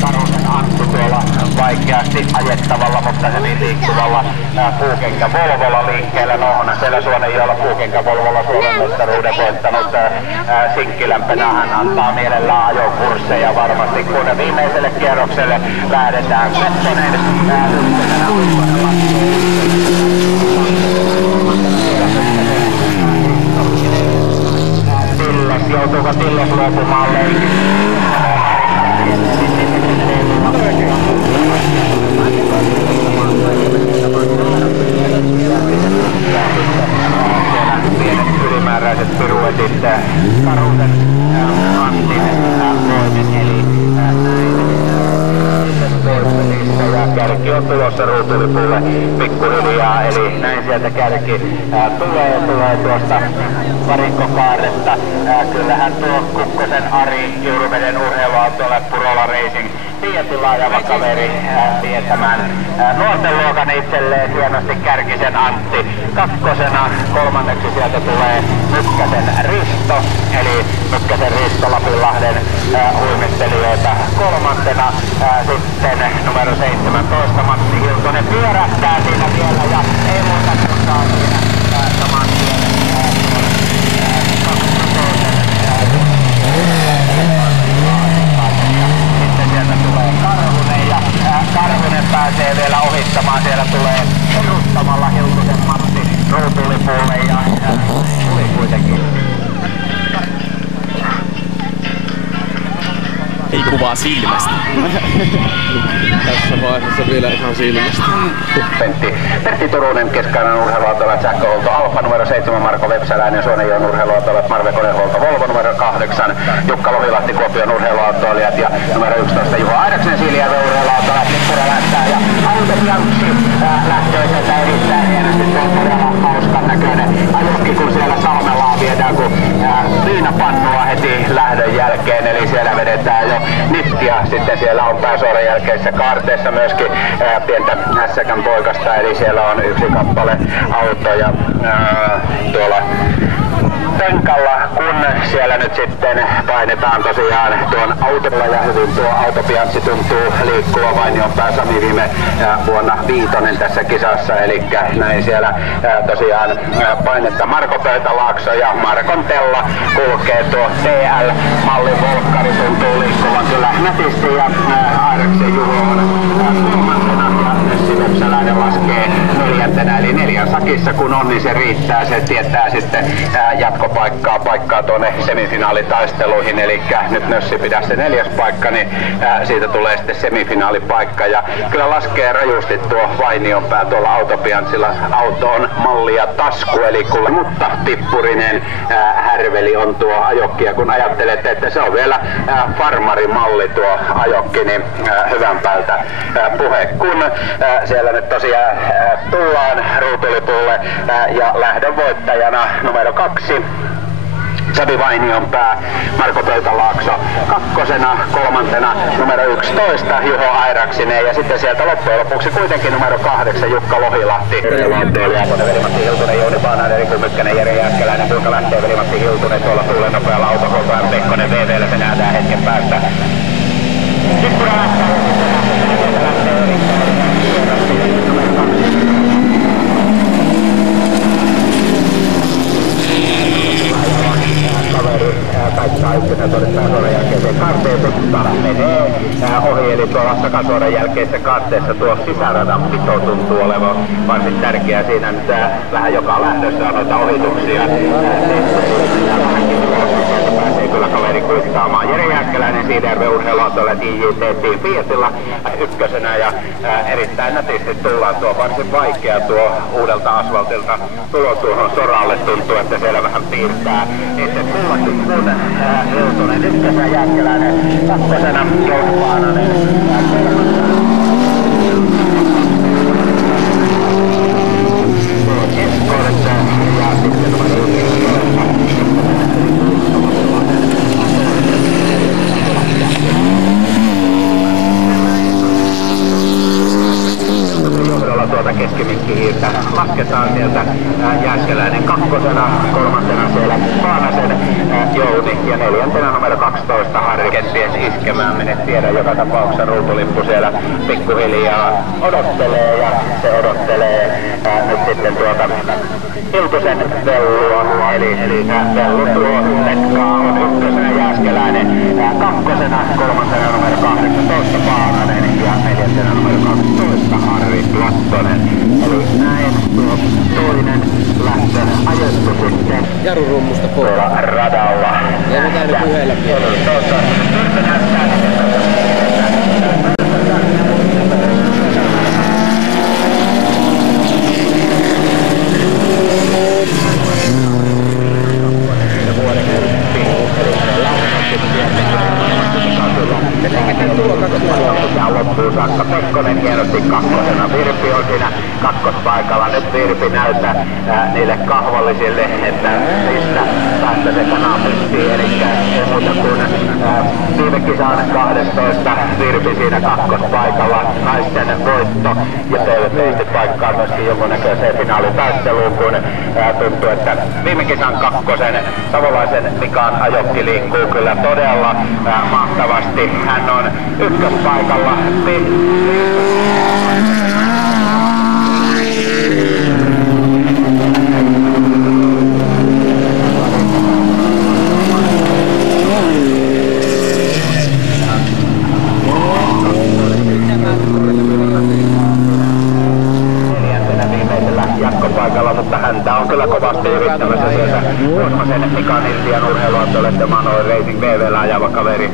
Karunen Anttu tuolla vaikeasti ajettavalla, mutta hyvin liikkuvalla puukenkä Volvolla liikkeellä. No on siellä Suonenjoella puukenkä Volvolla Suomen mestaruuden voittanut Sinkkilämpönä. Hän antaa mielellään ajokursseja varmasti, kun viimeiselle kierrokselle lähdetään. Kukkonen ykkösenä joutuuko Tillos luopumaan leikistä. Pienet ylimääräiset piruetit Karusen Antin voimin, eli ja kärki on tulossa ruutulipulle pikkuhiljaa, eli näin sieltä kärki tulee tuosta varinkokaaresta. Kyllähän tuo Kukkosen Ari Jurveden urheiluautolle Purola Racing Fiatilla ajava kaveri vietämään nuorten luokan itselleen hienosti Kärkisen Antti kakkosena. Kolmanneksi sieltä tulee Mykkäsen Risto, eli Mykkäsen Risto Lapinlahden uimistelijoita kolmantena. Sitten numero 17 Matti Hiltonen pyörähtää siinä vielä ja ei muuta kuin saa siinä saman tien sitten sieltä tulee Karhunen ja Karhunen pääsee vielä ohittamaan. Siellä tulee edustamalla Hiltosen Matti ruutulipulle ja tuli kuitenkin. Ei kuvaa silmästä. Tässä vaiheessa vielä ihan silmästä. Pertti Turunen Keskainen urheiluautoilijat sähköhuolto Alfa numero 7 Marko Vepsäläinen Suonenjoen urheiluautoilijat Marve Konehuolto Volvo numero 8 Jukka Lohilahti Kuopion urheiluautoilijat ja numero 11 Juho Airaksen Siilijärven urheiluautoilijat Lippura lähtää ja Autopianssi lähtöiseltä erittäin hienosti. Se on todella hauskan näköinen ajokin kun siellä Salmelaa viedään kun viinapannua heti lähdön jälkeen, eli siellä vedetään jo nittiä. Sitten siellä on pääsuoran jälkeisessä kaarteessa myöskin pientä hässäkän poikasta, eli siellä on yksi kappale autoja tuolla penkalla, kun siellä nyt sitten painetaan tosiaan tuon autolla ja hyvin tuo autopianssi tuntuu liikkuva Vainionpää Sami viime vuonna viitonen tässä kisassa, eli näin siellä tosiaan painetta Marko Pöytälaakso ja Markon Tella kulkee tuo TL-mallin volkkari tuntuu liikkuvan kyllä nätisti ja Airaksen Juho on kolmantena ja Nessi Vepsäläinen laskee neljäntenä, eli 4 sakissa kun on, niin se riittää, se tietää sitten jatkopaikkaa tuonne semifinaalitaisteluihin, eli nyt Nössi pidä se 4. paikka, niin siitä tulee sitten semifinaalipaikka ja kyllä laskee rajusti tuo Vainionpää tuolla autopianssilla. Auto on mallia tasku, eli mutta tippurinen härveli on tuo ajokki ja kun ajattelette, että se on vielä farmarimalli tuo ajokki, niin hyvän päältä puhe. Kun siellä nyt tosiaan tullaan ruutulipulle ja lähdön voittajana numero 2 Sami Vainionpää, Marko Pöytälaakso kakkosena, kolmantena numero 11 Juho Airaksinen ja sitten sieltä loppujen lopuksi kuitenkin numero 8 Jukka Lohilahti. Veli-Matti Hiltunen, Jouni Paananen, Riku Mykkänen, Jere Jääskeläinen, kuinka lähtee Veli-Matti Hiltunen tuolla tuulen nopealla autokolta ja Pekkonen VV:llä se nähdään hetken päästä. Tippura lähtee erittäin taittaa ykkösen tuonne pääsuoran jälkeiseen kaarteeseen, mutta menee ohi, eli tuolla takasuoran jälkeisessä kaarteessa tuo sisäradan pito tuntuu olevan varsin tärkeää. Siinä nyt vähän joka lähdössä on noita ohituksia. Pääsee kyllä kaveri kuittaamaan. Jere Jääskeläinen Siilijärven urheiluautoilijat IJT Team Fiatilla ykkösenä ja erittäin nätisti tullaan tuo varsin vaikea tuo uudelta asfaltilta tulo tuohon soralle, tuntuu että siellä vähän piirtää. Itse tullakin muuten Hiltunen ykkösenä, Jääskeläinen kakkosena, Jouni Paananen ja sitten numero 1 tuota keskimikkihiirtä lasketaan sieltä Jääskeläinen kakkosena, kolmantena siellä Paanasen Jouni ja neljäntenä numero 12 Harri kenties iskemään, mene tiedä, joka tapauksessa ruutulippu siellä pikkuhiljaa odottelee ja se odottelee nyt sitten tuota Hiltusen Vellua, eli Vellu tuo letkaa on ykkösenä Jääskeläinen kakkosena, kolmantena numero 18 Paananen ja neljäntenä numero 12 Harri Lottonen. Eli näin tuo toinen lähtö ajettu sitten Jarrurummusta pois. tuolla radalla. Ei mitään nyt yhdellä Eli tuossa Myrtö näyttää loppuun saakka. Pekkonen hienosti kakkosena. Virpi on siinä kakkospaikalla. Nyt Virpi näyttää niille kahvallisille, että mistä päästä se kana pystyy. Elikkä ei muuta kuin viime kisan 12 Virpi siinä kakkospaikalla. Naisten voitto ja toivottavasti paikkaa myöskin jonkunnäköiseen finaalitaisteluun, kun tuntuu, että viime kisan kakkosen savolaisen Mikan ajokki liikkuu kyllä todella mahtavasti. Hän on ykköspaikalla. Jatkopaikalla, mutta häntä on kyllä kovasti yrittämässä sieltä Kuosmasen Mikan Iltian urheiluautolle Manoin Racing BV:llä ajava kaveri.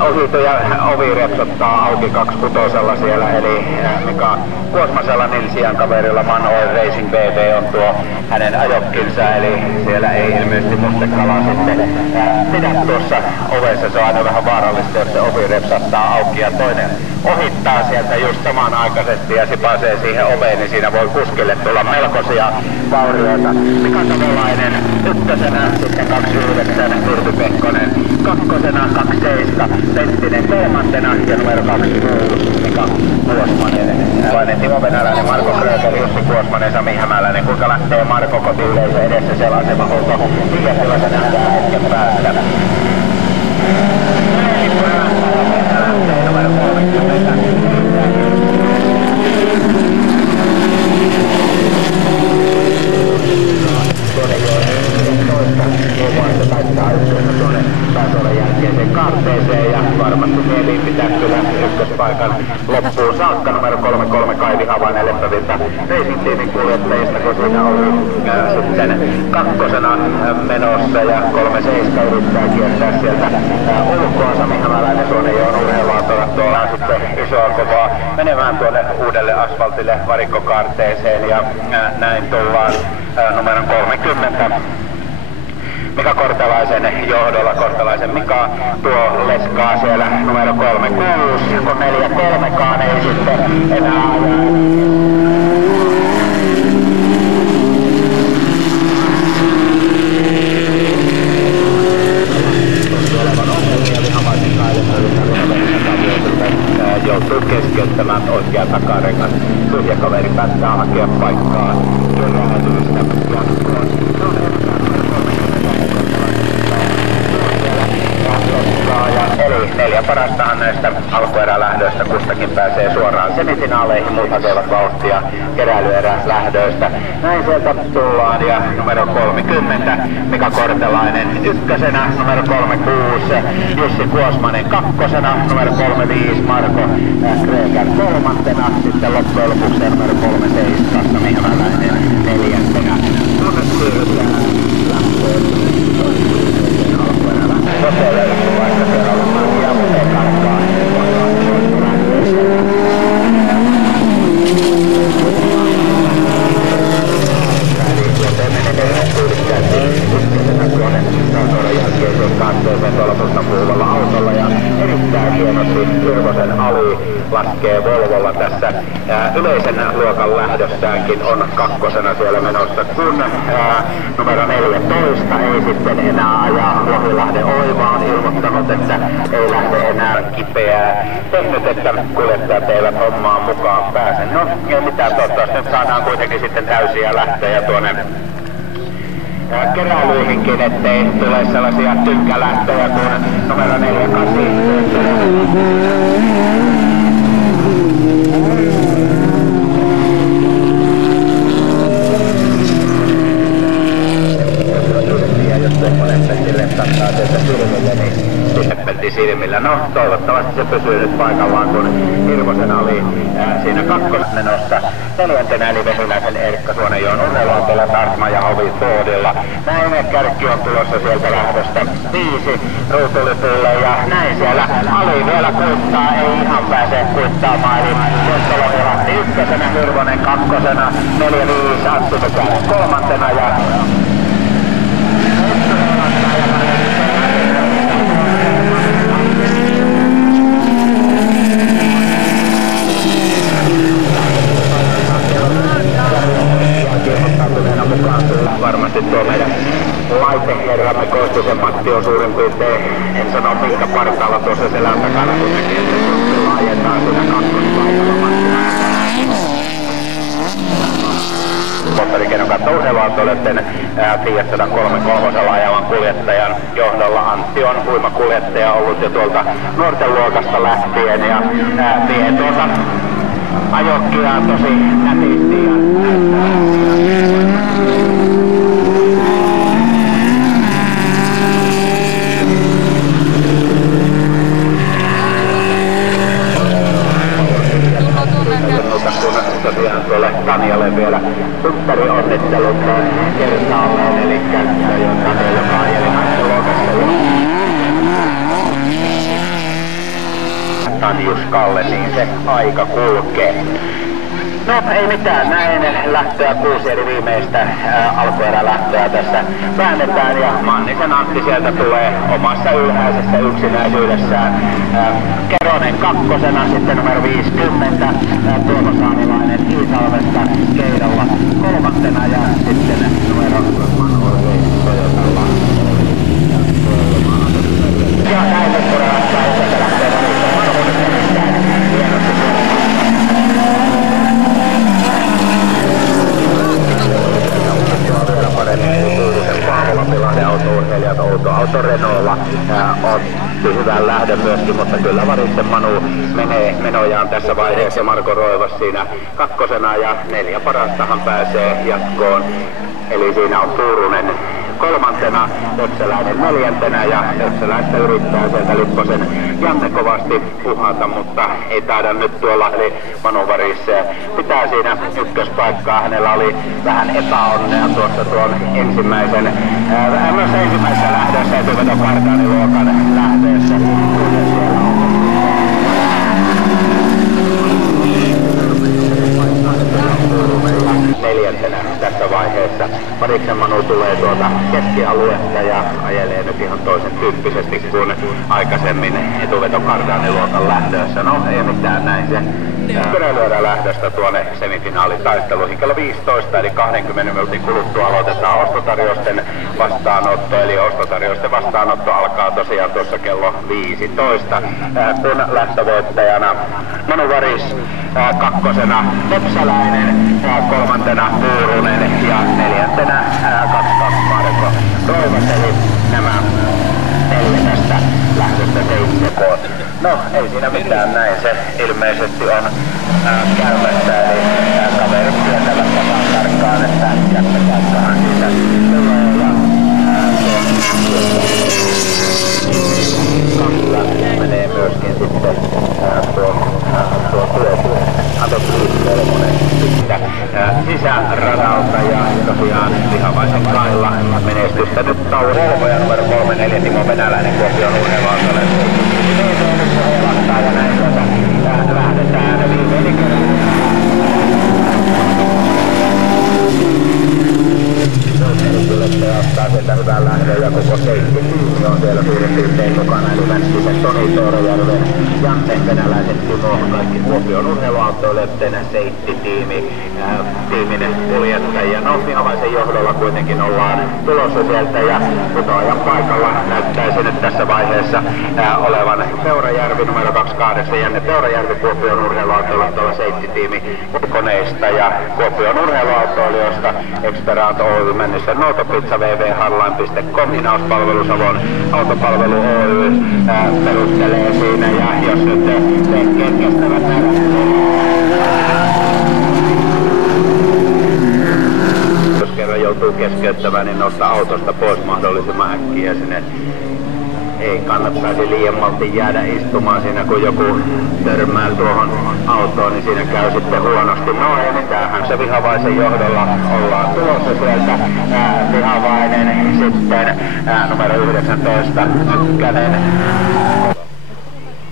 Ohito ja ovi repsottaa auki 26 siellä, eli Mika Kuosmasella Nilsian kaverilla Manoin Racing BV on tuo hänen ajokkinsa, eli siellä ei ilmeisesti mustekala sitten pidä tuossa ovessa. Se on aina vähän vaarallista, jos se ovi repsattaa auki ja toinen ohittaa sieltä just samanaikaisesti ja se pääsee siihen oveen, niin siinä voi kuskille tulla melkoisia vaurioita. Mika Savolainen ykkösenä, sitten 29 Virpi Pekkonen, kakkosena 27 Penttinen kolmantena ja numero 26 Mika Kuosmanen. Timo Venäläinen, Marko Kröger, Jussi Kuosmanen, Sami Hämäläinen. Kuinka lähtee Marko kotileisö edessä siellä asemahuolto? Viiäsellä se nähdään hetken päästä. Numero 30. Pääsuolen jälkeiseen kaarteeseen ja varmasti mieliin pitää kyllä ykköspaikan loppuun saakka. Numero 33 Kaivi Havainen Leppäviltä Racing-tiimin kuljettajista, kun siinä oli sitten kakkosena menossa ja 37 yrittää kiertää sieltä ulkoa. Sami Hämäläinen Suonenjoen urheiluautolla tuolla sitten isoa kovaa menemään tuonne uudelle asfaltille varikkokaarteeseen ja näin tullaan numeron 30. Mika Kortelaisen johdolla. Kortelaisen Mika tuo leskaa siellä numero 36, kun 4-3kaan ei sitten enää joutuu keskeyttämään oikea takarengas. Syrjäkaveri päättää hakea paikkaa keräilyistä jatkoon. Eli 4 parastahan näistä alkuerälähdöistä kustakin pääsee suoraan semifinaaleihin, muut hakevat vauhtia keräilyerälähdöistä. Näin sieltä tullaan ja numero 30 Mika Kortelainen ykkösenä, numero 36 Jussi Kuosmanen kakkosena, numero 35 Marko Kröger kolmantena, sitten loppujen lopuksi numero 37 Sami Hämäläinen neljäntenä. Kun siirrytään lähtöön vaikka siellä on paljon karkkaa. Puhuvalla autolla ja erittäin hienosti Hirvosen Ali laskee Volvolla tässä yleisen luokan lähdössäänkin on kakkosena siellä menossa, kun numero 14 ei sitten enää ajaa. Lohilahden Oiva on ilmoittanut, että ei lähde enää kipeää tehnyt, että kuljettajat eivät hommaan mukaan pääse. No ei mitään, toivottavasti nyt saadaan kuitenkin sitten täysiä lähtöjä tuonne keräilyihinkin, ettei tule sellaisia tykkälähtöjä kuin numero 48. Jos semmoinen sille sattaa sieltä syrjille, niin setti silmillä. No, toivottavasti se pysyy nyt paikallaan, kun Hirvosen oli siinä kakkosmenossa. Neljäntenä eli Vehiläisen Erkka Suonejoen Urheiluautolla, Tartma ja Hovi Fordilla. Näin Kärkki on tulossa sieltä lähdöstä 5 ruutulipulle ja näin siellä Ali vielä kuittaa, ei ihan pääse kuittaamaan. Eli Keskolohi Lahti ykkösenä, Hirvonen kakkosena, 4-5 Antti Pekänen kolmantena ja varmasti tuo meidän laiteherramme Koistisen Matti on suurin piirtein, en sano minkä partaalla tuossa selän takana, kun näkee, että laajentaa siinä kakkospaikalla. Moottorikennon kautta urheiluautoilijoiden Fiat 133 ajavan kuljettajan johdolla. Antti on huimakuljettaja ollut jo tuolta nuorten luokasta lähtien ja vie tuota ajokkia tosi nätisti ja tosiaan tuolle Tanjalle vielä ympäri onnittelut kertaalleen, eli Kärkkiöön Tanja, joka ajeli naisten luokassa. Tanjuskalle, niin se aika kulkee. No ei mitään, näin lähtöä 6 eri viimeistä alkuerälähtöä tässä väännetään ja Mannisen Antti sieltä tulee omassa ylhäisessä yksinäisyydessään. Keronen kakkosena, sitten numero 50, Tuomo Saanilainen Iisalmesta Keidolla kolmantena ja sitten numero Toyotalla. Ja näin loppurälähtää ja sieltä lähtee autourheilijat Auto Renaultlla otti hyvän lähdön myöskin, mutta kyllä Variksen Manu menee menojaan tässä vaiheessa. Marko Roivas siinä kakkosena ja 4 parastahan pääsee jatkoon. Eli siinä on Tuurunen kolmantena, Töpseläinen neljäntenä ja Töpseläistä yrittää sieltä Lipposen Janne kovasti puhata, mutta ei taida nyt tuolla, eli Manu Varis pitää siinä ykköspaikkaa. Hänellä oli vähän epäonnea tuossa tuon ensimmäisessä lähdössä, etuvetokardaaniluokan lähdössä. Neljäntenä tässä vaiheessa. Variksen Manu tulee tuolta keskialuetta ja ajelee nyt ihan toisen tyyppisesti kuin aikaisemmin etuvetokardaaniluokan lähdössä. No ei mitään, näin se pyöräilyerä lähdöstä tuonne semifinaalitaisteluihin. Kello 15 eli 20 minuutin kuluttua aloitetaan ostotarjousten vastaanotto. Eli ostotarjousten vastaanotto alkaa tosiaan tuossa kello 15. Kun lähtövoittajana Manu Varis, kakkosena Töpsäläinen, kolmantena Tuurunen ja neljäntenä 22 Marko Roivas, eli nämä 4 tästä lähdöstä 7. No ei siinä mitään, näin se ilmeisesti on käymässä, eli kaverit tietävät tasan tarkkaan, että jatkokäyttöhän siitä tulee ja menee myöskin sitten sisäradalta ja tosiaan Lihavaisen Kailla menestystä nyt Tauri ja numero 3-4 Timo Venäläinen Kuopion urheiluautolle. Ja näin lähdetään viimeinen kerran. Kuljettaja ottaa sieltä hyvän lähdön ja koko seitti on siellä suurin piirtein mukana, eli Vänttisen Toni, Toorojärven, Janne, Venäläisen Timo, kaikki Kuopion urheiluautoilijoiden seitti-tiimin kuljettajia. No, Lihavaisen johdolla kuitenkin ollaan tulossa sieltä ja putoajan paikalla näyttäisi nyt tässä vaiheessa olevan Peurajärvi numero 28, Janne Peurajärvi Kuopion urheiluautoilla tuolla seitti-tiimi koneista ja Kuopion urheiluautoilijoista Experant Oy mennessä Notopizza www.hardline.com hinauspalvelu Savon autopalvelu Oy perustelee siinä ja jos nyt te kestävät näitä jos kerran joutuu keskeyttämään, niin nostaa autosta pois mahdollisimman äkkiä sinne ei kannattaisi liiemmalti jäädä istumaan siinä, kun joku törmää tuohon autoon, niin siinä käy sitten huonosti. No ei mitään, se Vihavaisen johdolla ollaan tulossa sieltä. Vihavainen sitten numero 19 Ykkänen.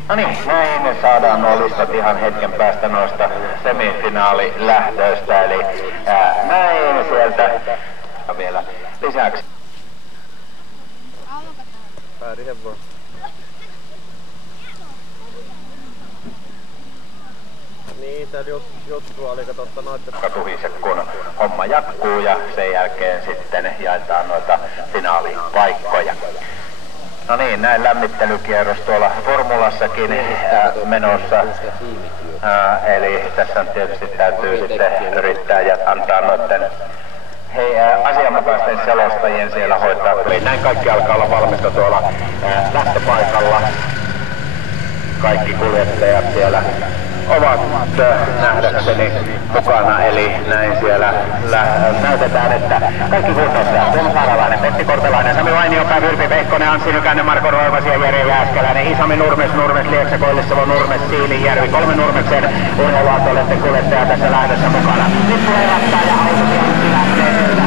No niin, näin saadaan nuo listat ihan hetken päästä noista semifinaalilähtöistä, eli näin sieltä vielä lisäksi. Niin, täällä juttu oli, totta noitten Tuhise, kun homma jatkuu ja sen jälkeen sitten jaetaan noita finaalipaikkoja. No niin, näin lämmittelykierros tuolla formulassakin menossa. Eli tässä tietysti täytyy sitten yrittää ja antaa noiden asianmukaisten selostajien siellä hoitaa. Eli näin kaikki alkaa olla valmista tuolla lähtöpaikalla. Kaikki kuljettajat siellä ovat nähdäkseni mukana, eli näin siellä näytetään, että kaikki kunnossa. Tuomo Saaralainen, Pentti Kortelainen, Sami Vainionpää, Virpi Vehkonen, Anssi Nykänen, Marko Roivas ja Jere Jääskeläinen, Isami Nurmes, Lieksa, Koillisavo, Nurmes, Siilinjärvi, 3 Nurmeksen urheiluautoilijoiden kuljettaja tässä lähdössä mukana. Nyt herättää ja autot ja Anssi lähtee sieltä.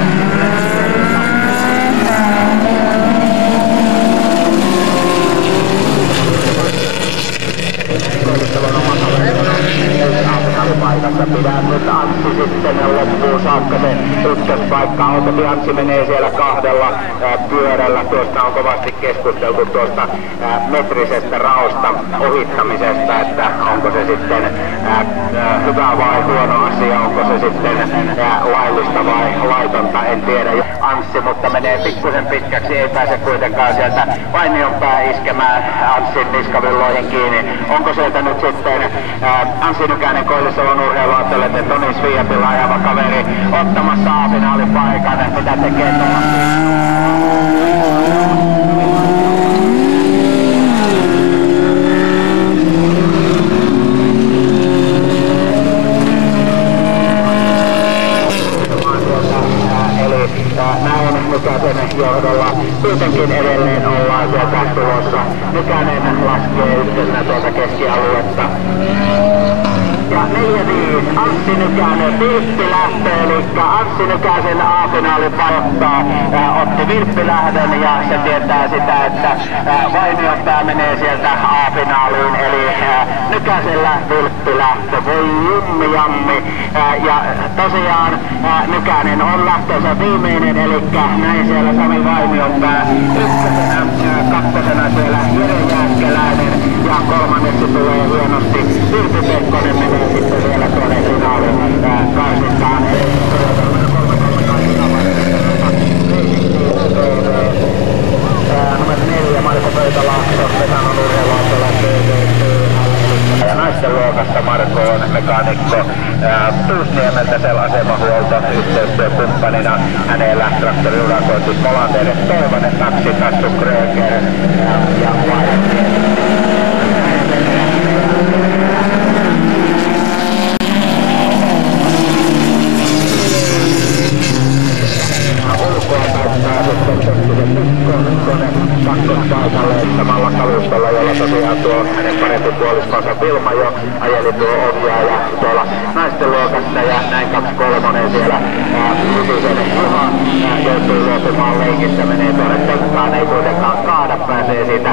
Paikassa pidän nyt Anssi sitten loppuun saakka se ykköspaikka. Autopi Anssi menee siellä 2 pyörällä. Tuosta on kovasti keskusteltu tuosta metrisestä raosta ohittamisesta, että onko se sitten hyvä vai huono asia, onko se sitten laillista vai laitonta, en tiedä. Anssi, mutta menee pikkusen pitkäksi, ei pääse kuitenkaan sieltä Vainionpää iskemään Anssin niskavilloihin kiinni. Onko sieltä nyt sitten Anssi Nykänen, Koillisavon urheiluautoilijoiden, että Toni Sviatilla ajava kaveri ottamassa A-finaalipaikan, mitä tekee tuolla? Näin Nykäsen johdolla kuitenkin edelleen ollaan sieltä tulossa. Nykänen laskee ykkösenä tuolta keskialuetta. Ja 4-5, Anssi Nykänen, Virppi lähtee, eli Anssi Nykäsen A-finaali otti Virppilähdön ja se tietää sitä, että Vainionpää menee sieltä A-finaaliin, eli Nykäsellä Virppilähtö, voi jummi. Ja tosiaan Nykänen on lähtönsä viimeinen, eli näin siellä Sami Vainionpää ykkösenä, kakkosena siellä Jere Jääskeläinen ja kolmanneksi tulee hienosti Virpi Pekkonen menee sitten vielä tuonne finaalin karsintaan. Numero 4 Marko Pöytälaakso, Vesanon urheiluautolla ja naisten luokassa Marko on mekaanikko Tuusniemeltä asemahuolto yhteistyökumppanina. Hänellä traktoriurakoitus Molander, Toivonen, Taksi, Tassu Kröger ja Vainio. Kakkospaikalle samalla kalustolla, jolla tosiaan tuo hänen parempi puoliskonsa Vilma jo ajeli tuo ohjaaja tuolla naisten luokassa ja näin 2-3 siellä Lysisen Juha joutuu luopumaan leikistä, menee tuonne tekkaan, ei kuitenkaan kaada, pääsee siitä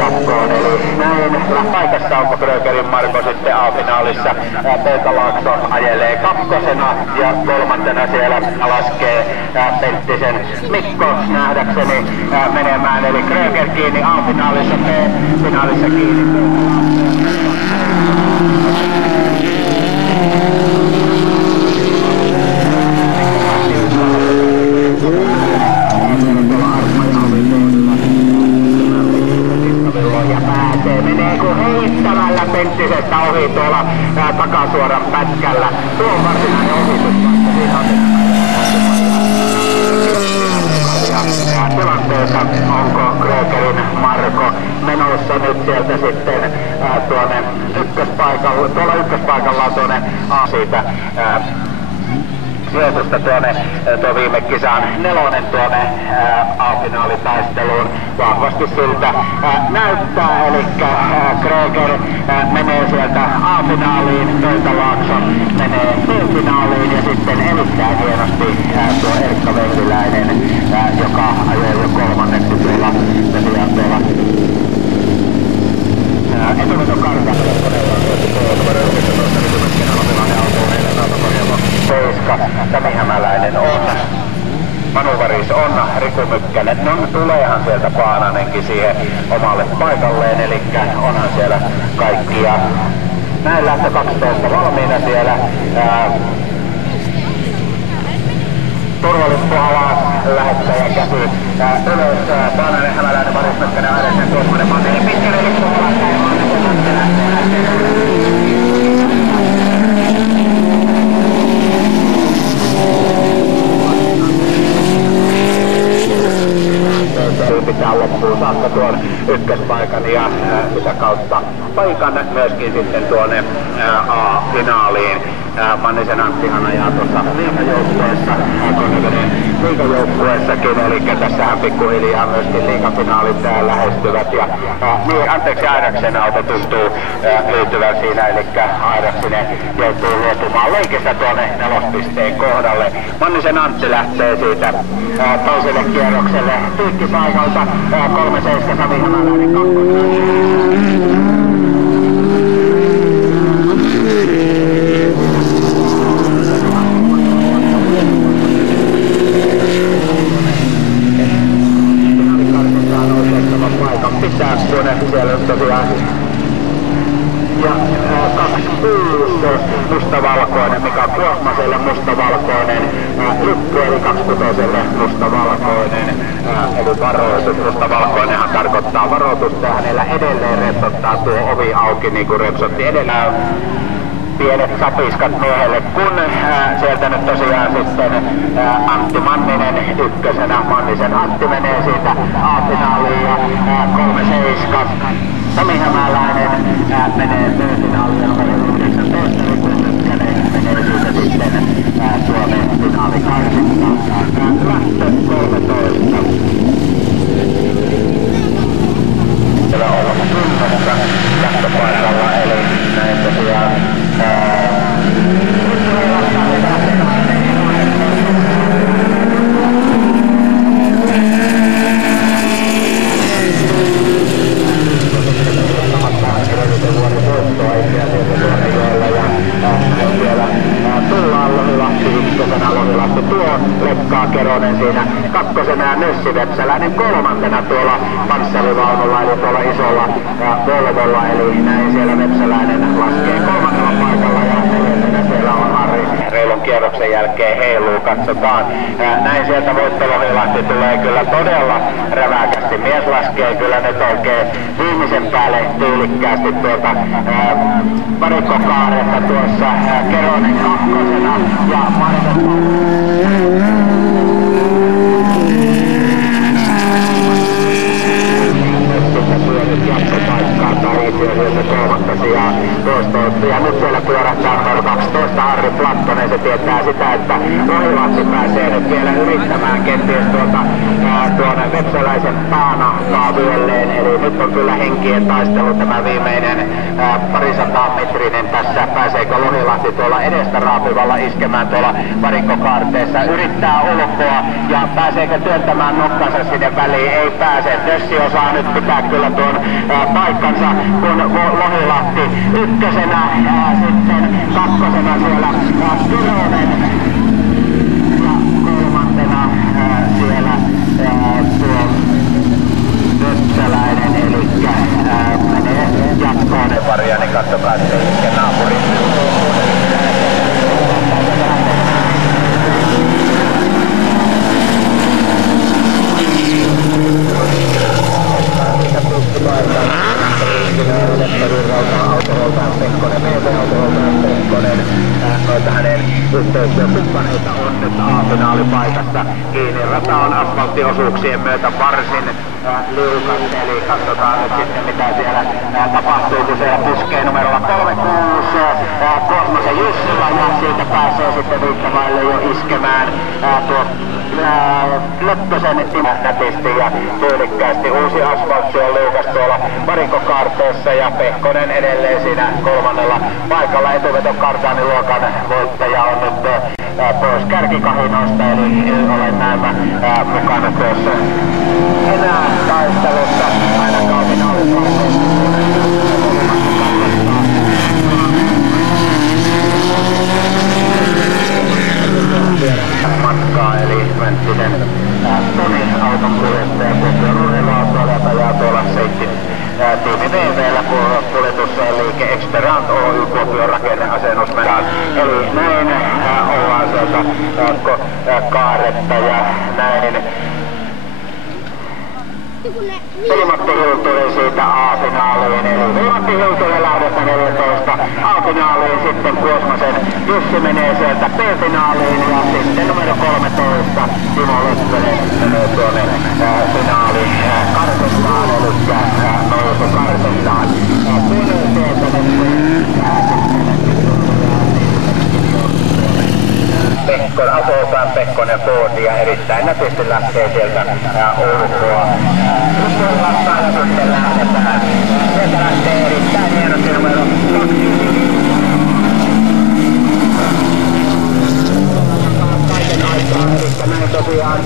jatkoon, eli näin paikassa onko Krögerin Marko sitten A-finaalissa. Pöytälaakso ajelee 2. ja 3. siellä laskee Penttisen Mikko nähdäkseni menemään, eli Kröger kiinni A-finaalissa, B-finaalissa kiinni. Ja pääsee, menee kuin heittämällä Penttisestä ohi tuolla takasuoran pätkällä. Tuo on varsinainen ohitus, vaikka siinä on tilanteessa, onko Krögerin Marko menossa nyt sieltä sitten tuonne ykköspaikalla, tuolla ykköspaikalla on tuonne siitä sijoitusta tuonne tuo viime kisaan 4 tuonne A-finaalitaisteluun. Vahvasti siltä näyttää, eli Kreger menee sieltä A-finaaliin, Pöytälaakso menee B-finaaliin ja sitten erittäin hienosti tuo Erkka Vehviläinen, joka ajoi jo kolmanneksi tuolla etuvedokartalla numero 19 nykymeskenä Lopilainen autoon eilen rautakorjamo 7. Sami Hämäläinen on. Manu Varis on, Riku Mykkänen, no tuleehan sieltä Paananenkin siihen omalle paikalleen, eli onhan siellä kaikki ja näin lähtö 12 valmiina siellä. Turvalippu alas, lähettäjä käsi ylös, Paananen, Hämäläinen, Varis, Mykkänen, Airesen, Tuomanen, Manninen, Pitkänen, lippu alas, pitää loppuun saakka tuon ykköspaikan ja sitä kautta paikan myöskin sitten tuonne A-finaaliin. Mannisen Anttihan ajaa tuossa liigajoukkueessa, liigajoukkueessakin, eli tässähän pikkuhiljaa myöskin liigafinaalit lähestyvät ja anteeksi Airaksen auto tuntuu löytyvän siinä, eli Airaksinen joutuu luopumaan leikistä tuonne 4. kohdalle. Mannisen Antti lähtee siitä toiselle kierrokselle piikkipaikalta, 3-7 Sami Hämäläinen 2. Pitää tuonne siellä tosiaan. Ja 26 mustavalkoinen, mikä on Kuosmaselle mustavalkoinen, lippu eli 26 mustavalkoinen, eli varoitus. Mustavalkoinenhan tarkoittaa varoitusta ja hänellä edelleen repsottaa tuo ovi auki niin kuin repsotti edelleen. Pienet sapiskat miehelle, kun sieltä nyt tosiaan sitten Antti Manninen ykkösenä. Mannisen Antti menee siitä A-finaaliin ja 3-7. Sami Hämäläinen menee B-finaaliin numero 19. Riku Mykkänen menee siitä sitten tuonne finaalikarsintaan. Lähtö 13. Siellä ollaan kunnossa lähtöpaikalla, eli näin tosiaan tullaan Lohilahti ykkösenä, Lohilahti tuo Lekkaa Keronen siinä kakkosena ja Nössi Vepsäläinen kolmantena tuolla panssarivaunulla eli tuolla isolla Volvolla, eli näin siellä Vepsäläinen laskee kolmannella paikalla ja neljäntenä siellä on Harri. Reilun kierroksen jälkeen heiluu, katsotaan. Näin sieltä voitto Lohilahti tulee kyllä todella räväkästi. Mies laskee kyllä nyt oikein viimeisen päälle tyylikkäästi tuota varikkokaaretta tuossa Keronen kakkosena ja Marko jatkopaikkaa Tahisio sieltä kolmatta sijaan toista. Ja nyt siellä pyörähtää numero 12 Harri Plattonen. Se tietää sitä, että Lohilahti pääsee nyt vielä yrittämään kenties tuonne Vepsäläisen Paana-kaavyelleen. Eli nyt on kyllä henkien taistelu tämä viimeinen parisataa metrinen tässä. Pääseekö Lohilahti tuolla edestä raapivalla iskemään tuolla varikkokaarteessa? Yrittää ulkoa ja pääseekö työntämään nokkansa sinne väliin? Ei pääse. Tössi osaa nyt pitää kyllä tuon paikkansa, kun Lohilahti ykkösenä, sitten kakkosena siellä Keronen ja kolmantena siellä tuo Vepsäläinen, eli menee jatkoon. Paria, niin katsokaa, että ei iske naapuri. Autoholtaan Pekkonen, VV-autoholtaan Pekkonen. Noita hänen yhteistyökumppaneita on nyt A-finaalipaikassa kiinni. Rata on asfalttiosuuksien myötä varsin liukas, eli katsotaan nyt sitten mitä siellä tapahtuu, kun siellä puskee numerolla 36 Kuosmasen Jussila ja siitä pääsee sitten viittavaille jo iskemään tuo Leppäsen nätisti ja tyylikkäästi. Uusi asfaltti on liukas tuolla varikkokaarteessa ja Pehkonen edelleen siinä kolmannella paikalla. Etuvetokardaaniluokan voittaja on nyt pois kärkikahinoista, eli olen näemmä mukana tuossa enää taistelussa ainakaan finaalikarteessa. Matkaa, eli Mänttinen Toni auton kuljettaja Kuopion urheiluautoilta ja tuolla Seitti tiimi VV:llä kuljetusliike Experant Oy Kuopion rakenneasennusmään. Eli näin ollaan sieltä kaaretta ja näin. Veli-Matti Hiltunen siitä A-finaaliin, eli Veli-Matti Hiltunen lähdössä 14 A-finaaliin, sitten Kuosmasen Jussi menee sieltä B-finaaliin ja sitten numero 13 Timo Leppänen menee tuonne finaaliin karsintaan, eli nousu karsintaan. Tulee sieltä Asopään Pekkonen Fordi ja erittäin nätisti lähtee sieltä ulkoa. Nyt vastaan ja sitten lähdetään. Sieltä lähtee erittäin hienosti numero 25. Kaiken aikaa, elikkä näin tosiaan.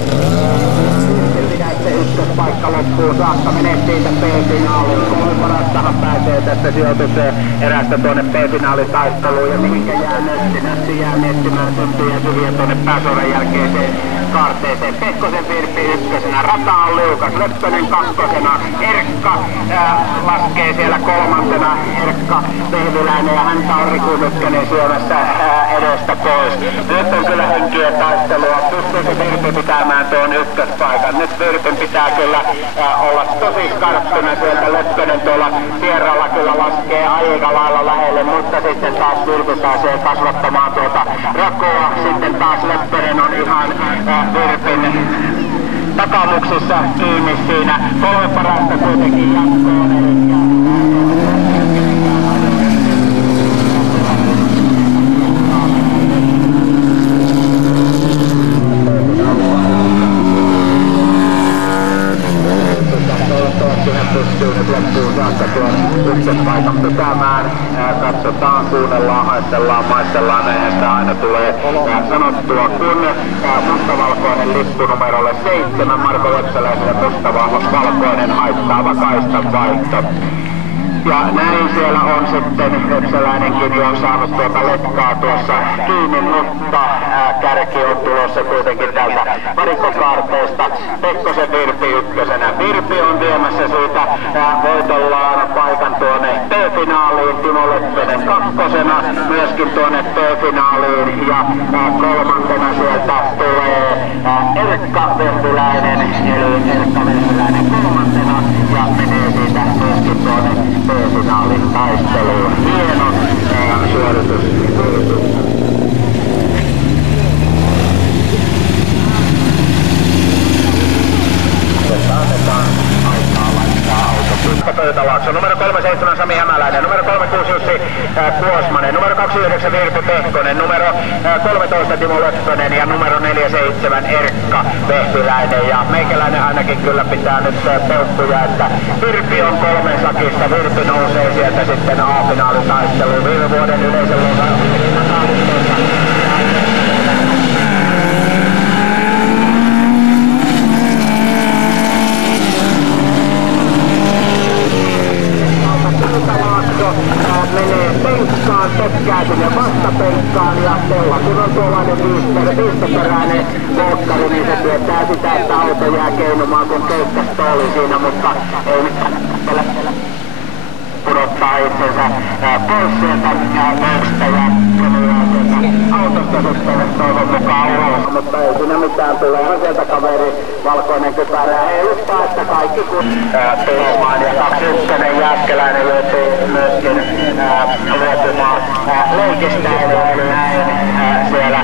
Se ykköspaikka loppuun saakka menee siitä B-finaaliin. 3 parastahan pääsee tästä sijoitukseen erästä tuonne B-finaalitaisteluun. Ja mihinkä jää Nössi jää miettimään syntyjä syviä tuonne pääsuoran jälkeiseen kaarteeseen. Pekkosen Virpi ykkösenä, rata on liukas, Leppänen kakkosena, Erkka laskee siellä kolmantena, Erkka Vehviläinen ja häntä on Riku Mykkänen syömässä edestä pois. Nyt on kyllä henkien taistelua, pystyykö Virpi pitämään tuon ykköspaikan. Nyt Virpin pitää kyllä olla tosi skarppina sieltä. Leppänen tuolla Sierralla kyllä laskee aika lailla lähelle, mutta sitten taas Virpi pääsee kasvattamaan tuota rakoa. Sitten taas Leppänen on ihan Virpin takamuksissa kiinni siinä. 3 parasta kuitenkin jatkoon. Pystyy nyt loppuun saakka tuon ykköspaikan pitämään. Katsotaan, kuunnellaan, haistellaan, maistellaan, eihän sitä aina tulee sanottua. Kun mustavalkoinen lippu numerolle 7, Marko Lepsäläisen ja mustavalkoinen haittaava kaistan vaihto. Ja näin siellä on sitten, Lepsäläinenkin jo saanut tuota letkaa tuossa kiinni, mutta kärki on tulossa kuitenkin täältä varikkokaarteesta. Pekkosen Virpi ykkösenä. Virpi on viemässä siitä voitollaan paikan tuonne B-finaaliin. Timo Leppänen kakkosena myöskin tuonne B-finaaliin. Ja kolmantena sieltä tulee Erkka Vehviläinen, eli Erkka Vehviläinen kolmantena. Ja menee siitä myöskin tuonne B-finaalin taisteluun. Hieno suoritus. Annetaan aikaa laittaa auto. Pöytälaakso. Numero 37 Sami Hämäläinen. Numero 36 Jussi Kuosmanen. Numero 29 Virpi Pehkonen. Numero 13 Timo Leppänen. Ja numero 47 Erkka Vehviläinen. Ja meikäläinen ainakin kyllä pitää nyt peukkuja, että Virpi on 3 sakissa. Virpi nousee sieltä sitten A-finaalitaisteluun. Viime vuoden yleisön luokan 12. menee penkkaan, tökkää sinne vastapenkkaan ja Tella kun on tuollainen pisteperäinen volkkari, niin se tietää sitä, että auto jää keinumaan kun keikkastooli siinä, mutta ei mitään pudottaa itsensä pois sieltä vöistä ja autosta sitten toivon mukaan ulos, mutta ei siinä mitään, tulee sieltä kaveri valkoinen kypärä heiluttaa, että kaikki kun tulemaan ja 21 Jääskeläinen löytyy myöskin luopumaan leikistä, eli näin siellä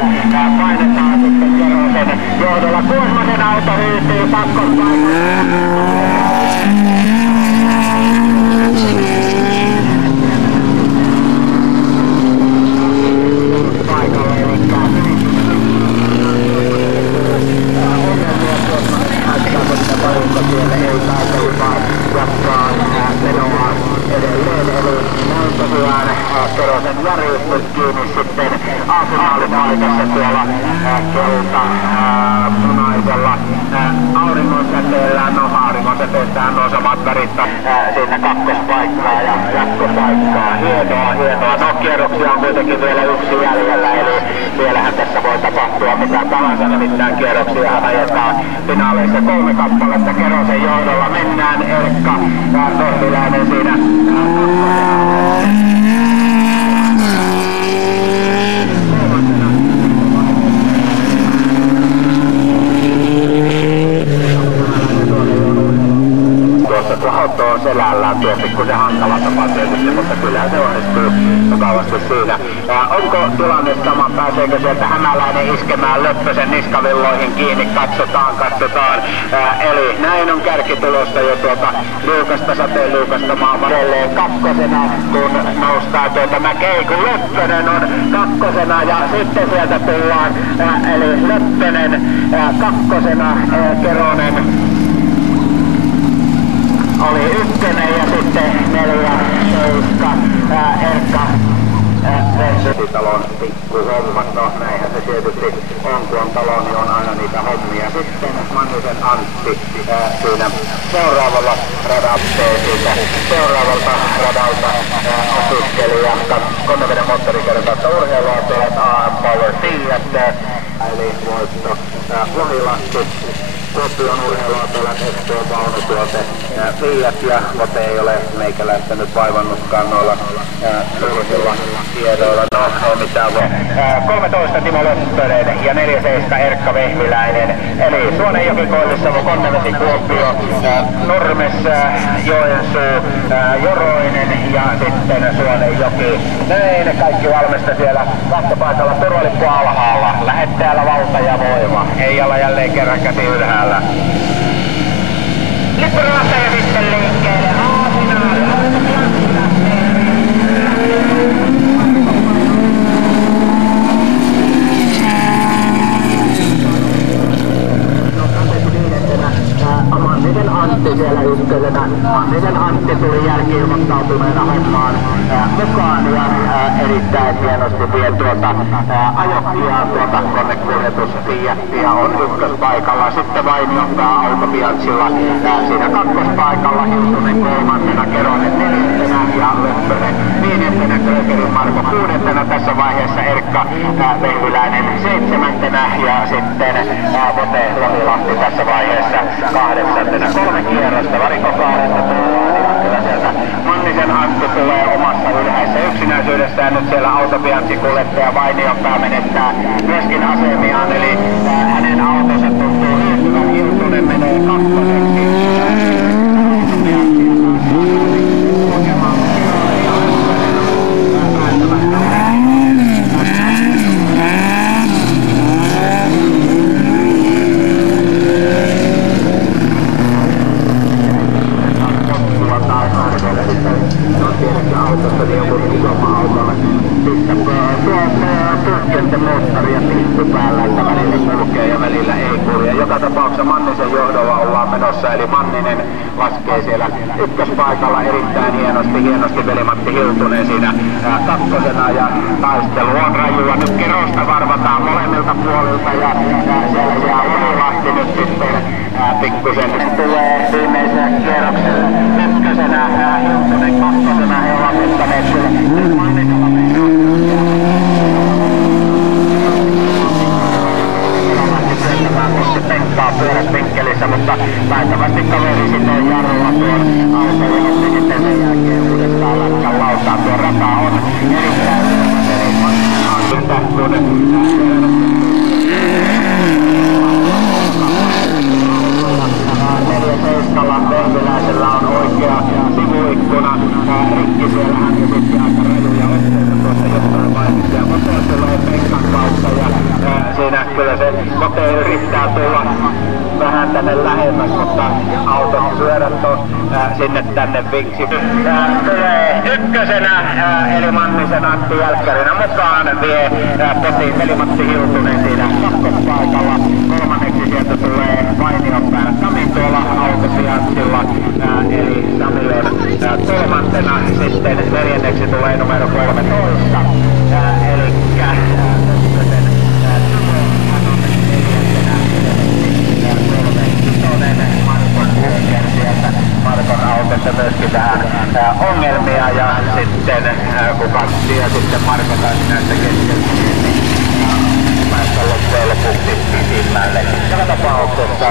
painetaan sitten Kerosen johdolla. Kuosmasen auto hyytyy siellä ei taitelu vaan jatkaa menoa edelleen. Eli näin tosiaan Kerosen Jari nyt kiinni sitten A-finaalipaikassa tuolla kelta punaisella auringonsäteellä. No auringonsäteestähän on samat värit siinä kakkospaikkaa ja jatkopaikkaa. Hienoa. No kierroksia on kuitenkin vielä yksi jäljellä, eli vielähän tässä voi tapahtua mitä tahansa, nimittäin kierroksiahan ajetaan finaaleissa 3 kappaletta. Kerosen johdolla mennään, Erkka Vehviläinen siinä auto on selällään tuo pikkusen hankala tapa tietysti, mutta kyllähän se onnistuu mukavasti siinä. Onko tilanne sama? Pääseekö sieltä Hämäläinen iskemään Löppösen niskavilloihin kiinni? Katsotaan. Eli näin on kärkitulosta jo tuota liukasta sateenliukasta maan varrelleen kakkosena, kun noustaan tuota mäkeä, kun Löppönen on kakkosena ja sitten sieltä tullaan, eli Löppönen kakkosena, Keronen oli ykkönen ja sitten 4-7 Erkka Vesitalon pikkuhommat. No näinhän se tietysti on, kun on talo, niin on aina niitä hommia. Sitten Mannisen Antti siinä seuraavalla siitä seuraavalta radalta opiskelija Konneveden moottorikerran kautta urheilua tuolla AM Power Fiat, eli voitto Lohilahti. Kuopion urheiluautoilla Espoon vaunutuote Fiat ja Vote ei ole meikäläistä nyt vaivannutkaan noilla turhilla tiedoilla. No ei mitään voi. 13 Timo Löppönen ja 4-7 Erkka Vehviläinen. Eli Suonenjoki, Koillisavo, Konnevesi, Kuopio, Nurmes, Joensuu, Joroinen ja sitten Suonenjoki. Näin kaikki valmista siellä lähtöpaikalla. Turvalippu alhaalla. Lähettäjällä valta ja voima. Eijalla jälleen kerran käsi ylhäällä. Lippurasta ja sitten liikkeelle. A-finaali. Mannisen Antti siellä ykkösenä. Mannisen Antti tuli jälki-ilmoittautuneena hommaan mukaan ja erittäin hienosti vie ajokkiaan konekuljetus Fiatia on ykköspaikalla. Sitten Vainiontaa Autopiatsilla siinä kakkospaikalla. Hiltunen kolmantena, Keronen neljäntenä ja Löppönen viidentenä, Krögerin Marko kuudentena. Tässä vaiheessa Erkka Vehviläinen seitsemäntenä ja sitten Vote Lohilahti tässä vaiheessa 8. 3 kierrosta varikokaaresta tullaan ja kyllä sieltä Mannisen Antti tulee omassa ylhäisessä yksinäisyydessään. Nyt siellä autopianssikuljettaja Vainionpää menettää myöskin asemiaan, eli hänen autonsa tuntuu hyötyvän. Hiltunen menee kakkoseksi. Autosta niin joku isomman autolle sitten moottori ja piippu päällä, että välillä kulkee ja välillä ei kulje. Joka tapauksessa Mannisen johdolla ollaan menossa, eli Manninen laskee siellä ykköspaikalla erittäin hienosti Veli-Matti Hiltunen siinä kakkosena ja taistelu on rajua. Nyt Kerosta varvataan molemmilta puolilta ja siellä jää Lohilahti nyt sitten pikkusen tulee viimeisellä kierroksella ykkösenä, Hiltunen kakkosena, he ovat ottaneet kyllä. Nyt Mannisella mennään. Koski penkkaa pyöräsvinkkelissä, mutta taitavasti kaveri sitten jarrulla tuon auton ja otti sitten sen jälkeen uudestaan lätkän lautaan. Tuo rata on erittäin Vehviläisellä on oikea sivuikkuna rikki, siellähän ja sitten aika rajuja otteita tuossa jostain vaiheessa ja Vote tulee penkan kautta ja siinä kyllä se Vote yrittää tulla vähän tänne lähemmäs, mutta auton pyörät on sinne tänne viksi. Tulee ykkösenä eli Mannisen Antti jälkkärinä mukaan vie potiin Veli-Matti Hiltunen siinä kakkospaikalla. Kolmanneksi sieltä tulee Vainionpään Sami tuolla autossa tapauksessa myöskin vähän ongelmia ja sitten kun kaksi ja sitten Marko taisi näistä keskeltä päästä loppujen lopuksi pisimmälle. Joka tapauksessa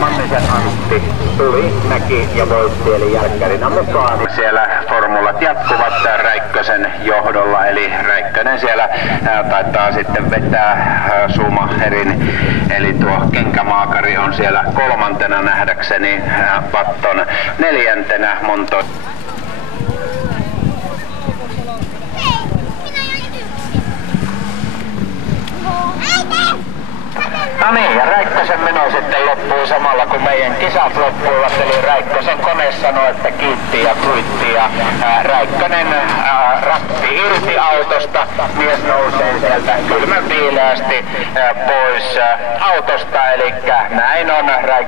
Mannisen Antti tuli, näki ja voitti eli jälkkärinä mukaan. Siellä formulat jatkuvat Räikkösen johdolla, eli Räikkönen siellä taitaa sitten vetää Schumacherin, eli tuo kenkämaakari on siellä kolmantena nähdäkseni, Button neljäntenä, Monto. No niin, ja Räikkösen meno sitten loppuu samalla kun meidän kisat loppuivat, eli Räikkösen kone sanoi, että kiitti ja kuitti, ja Räikkönen ratti irti autosta, mies nousee sieltä kylmän viileästi pois autosta, eli näin on Räikkönen.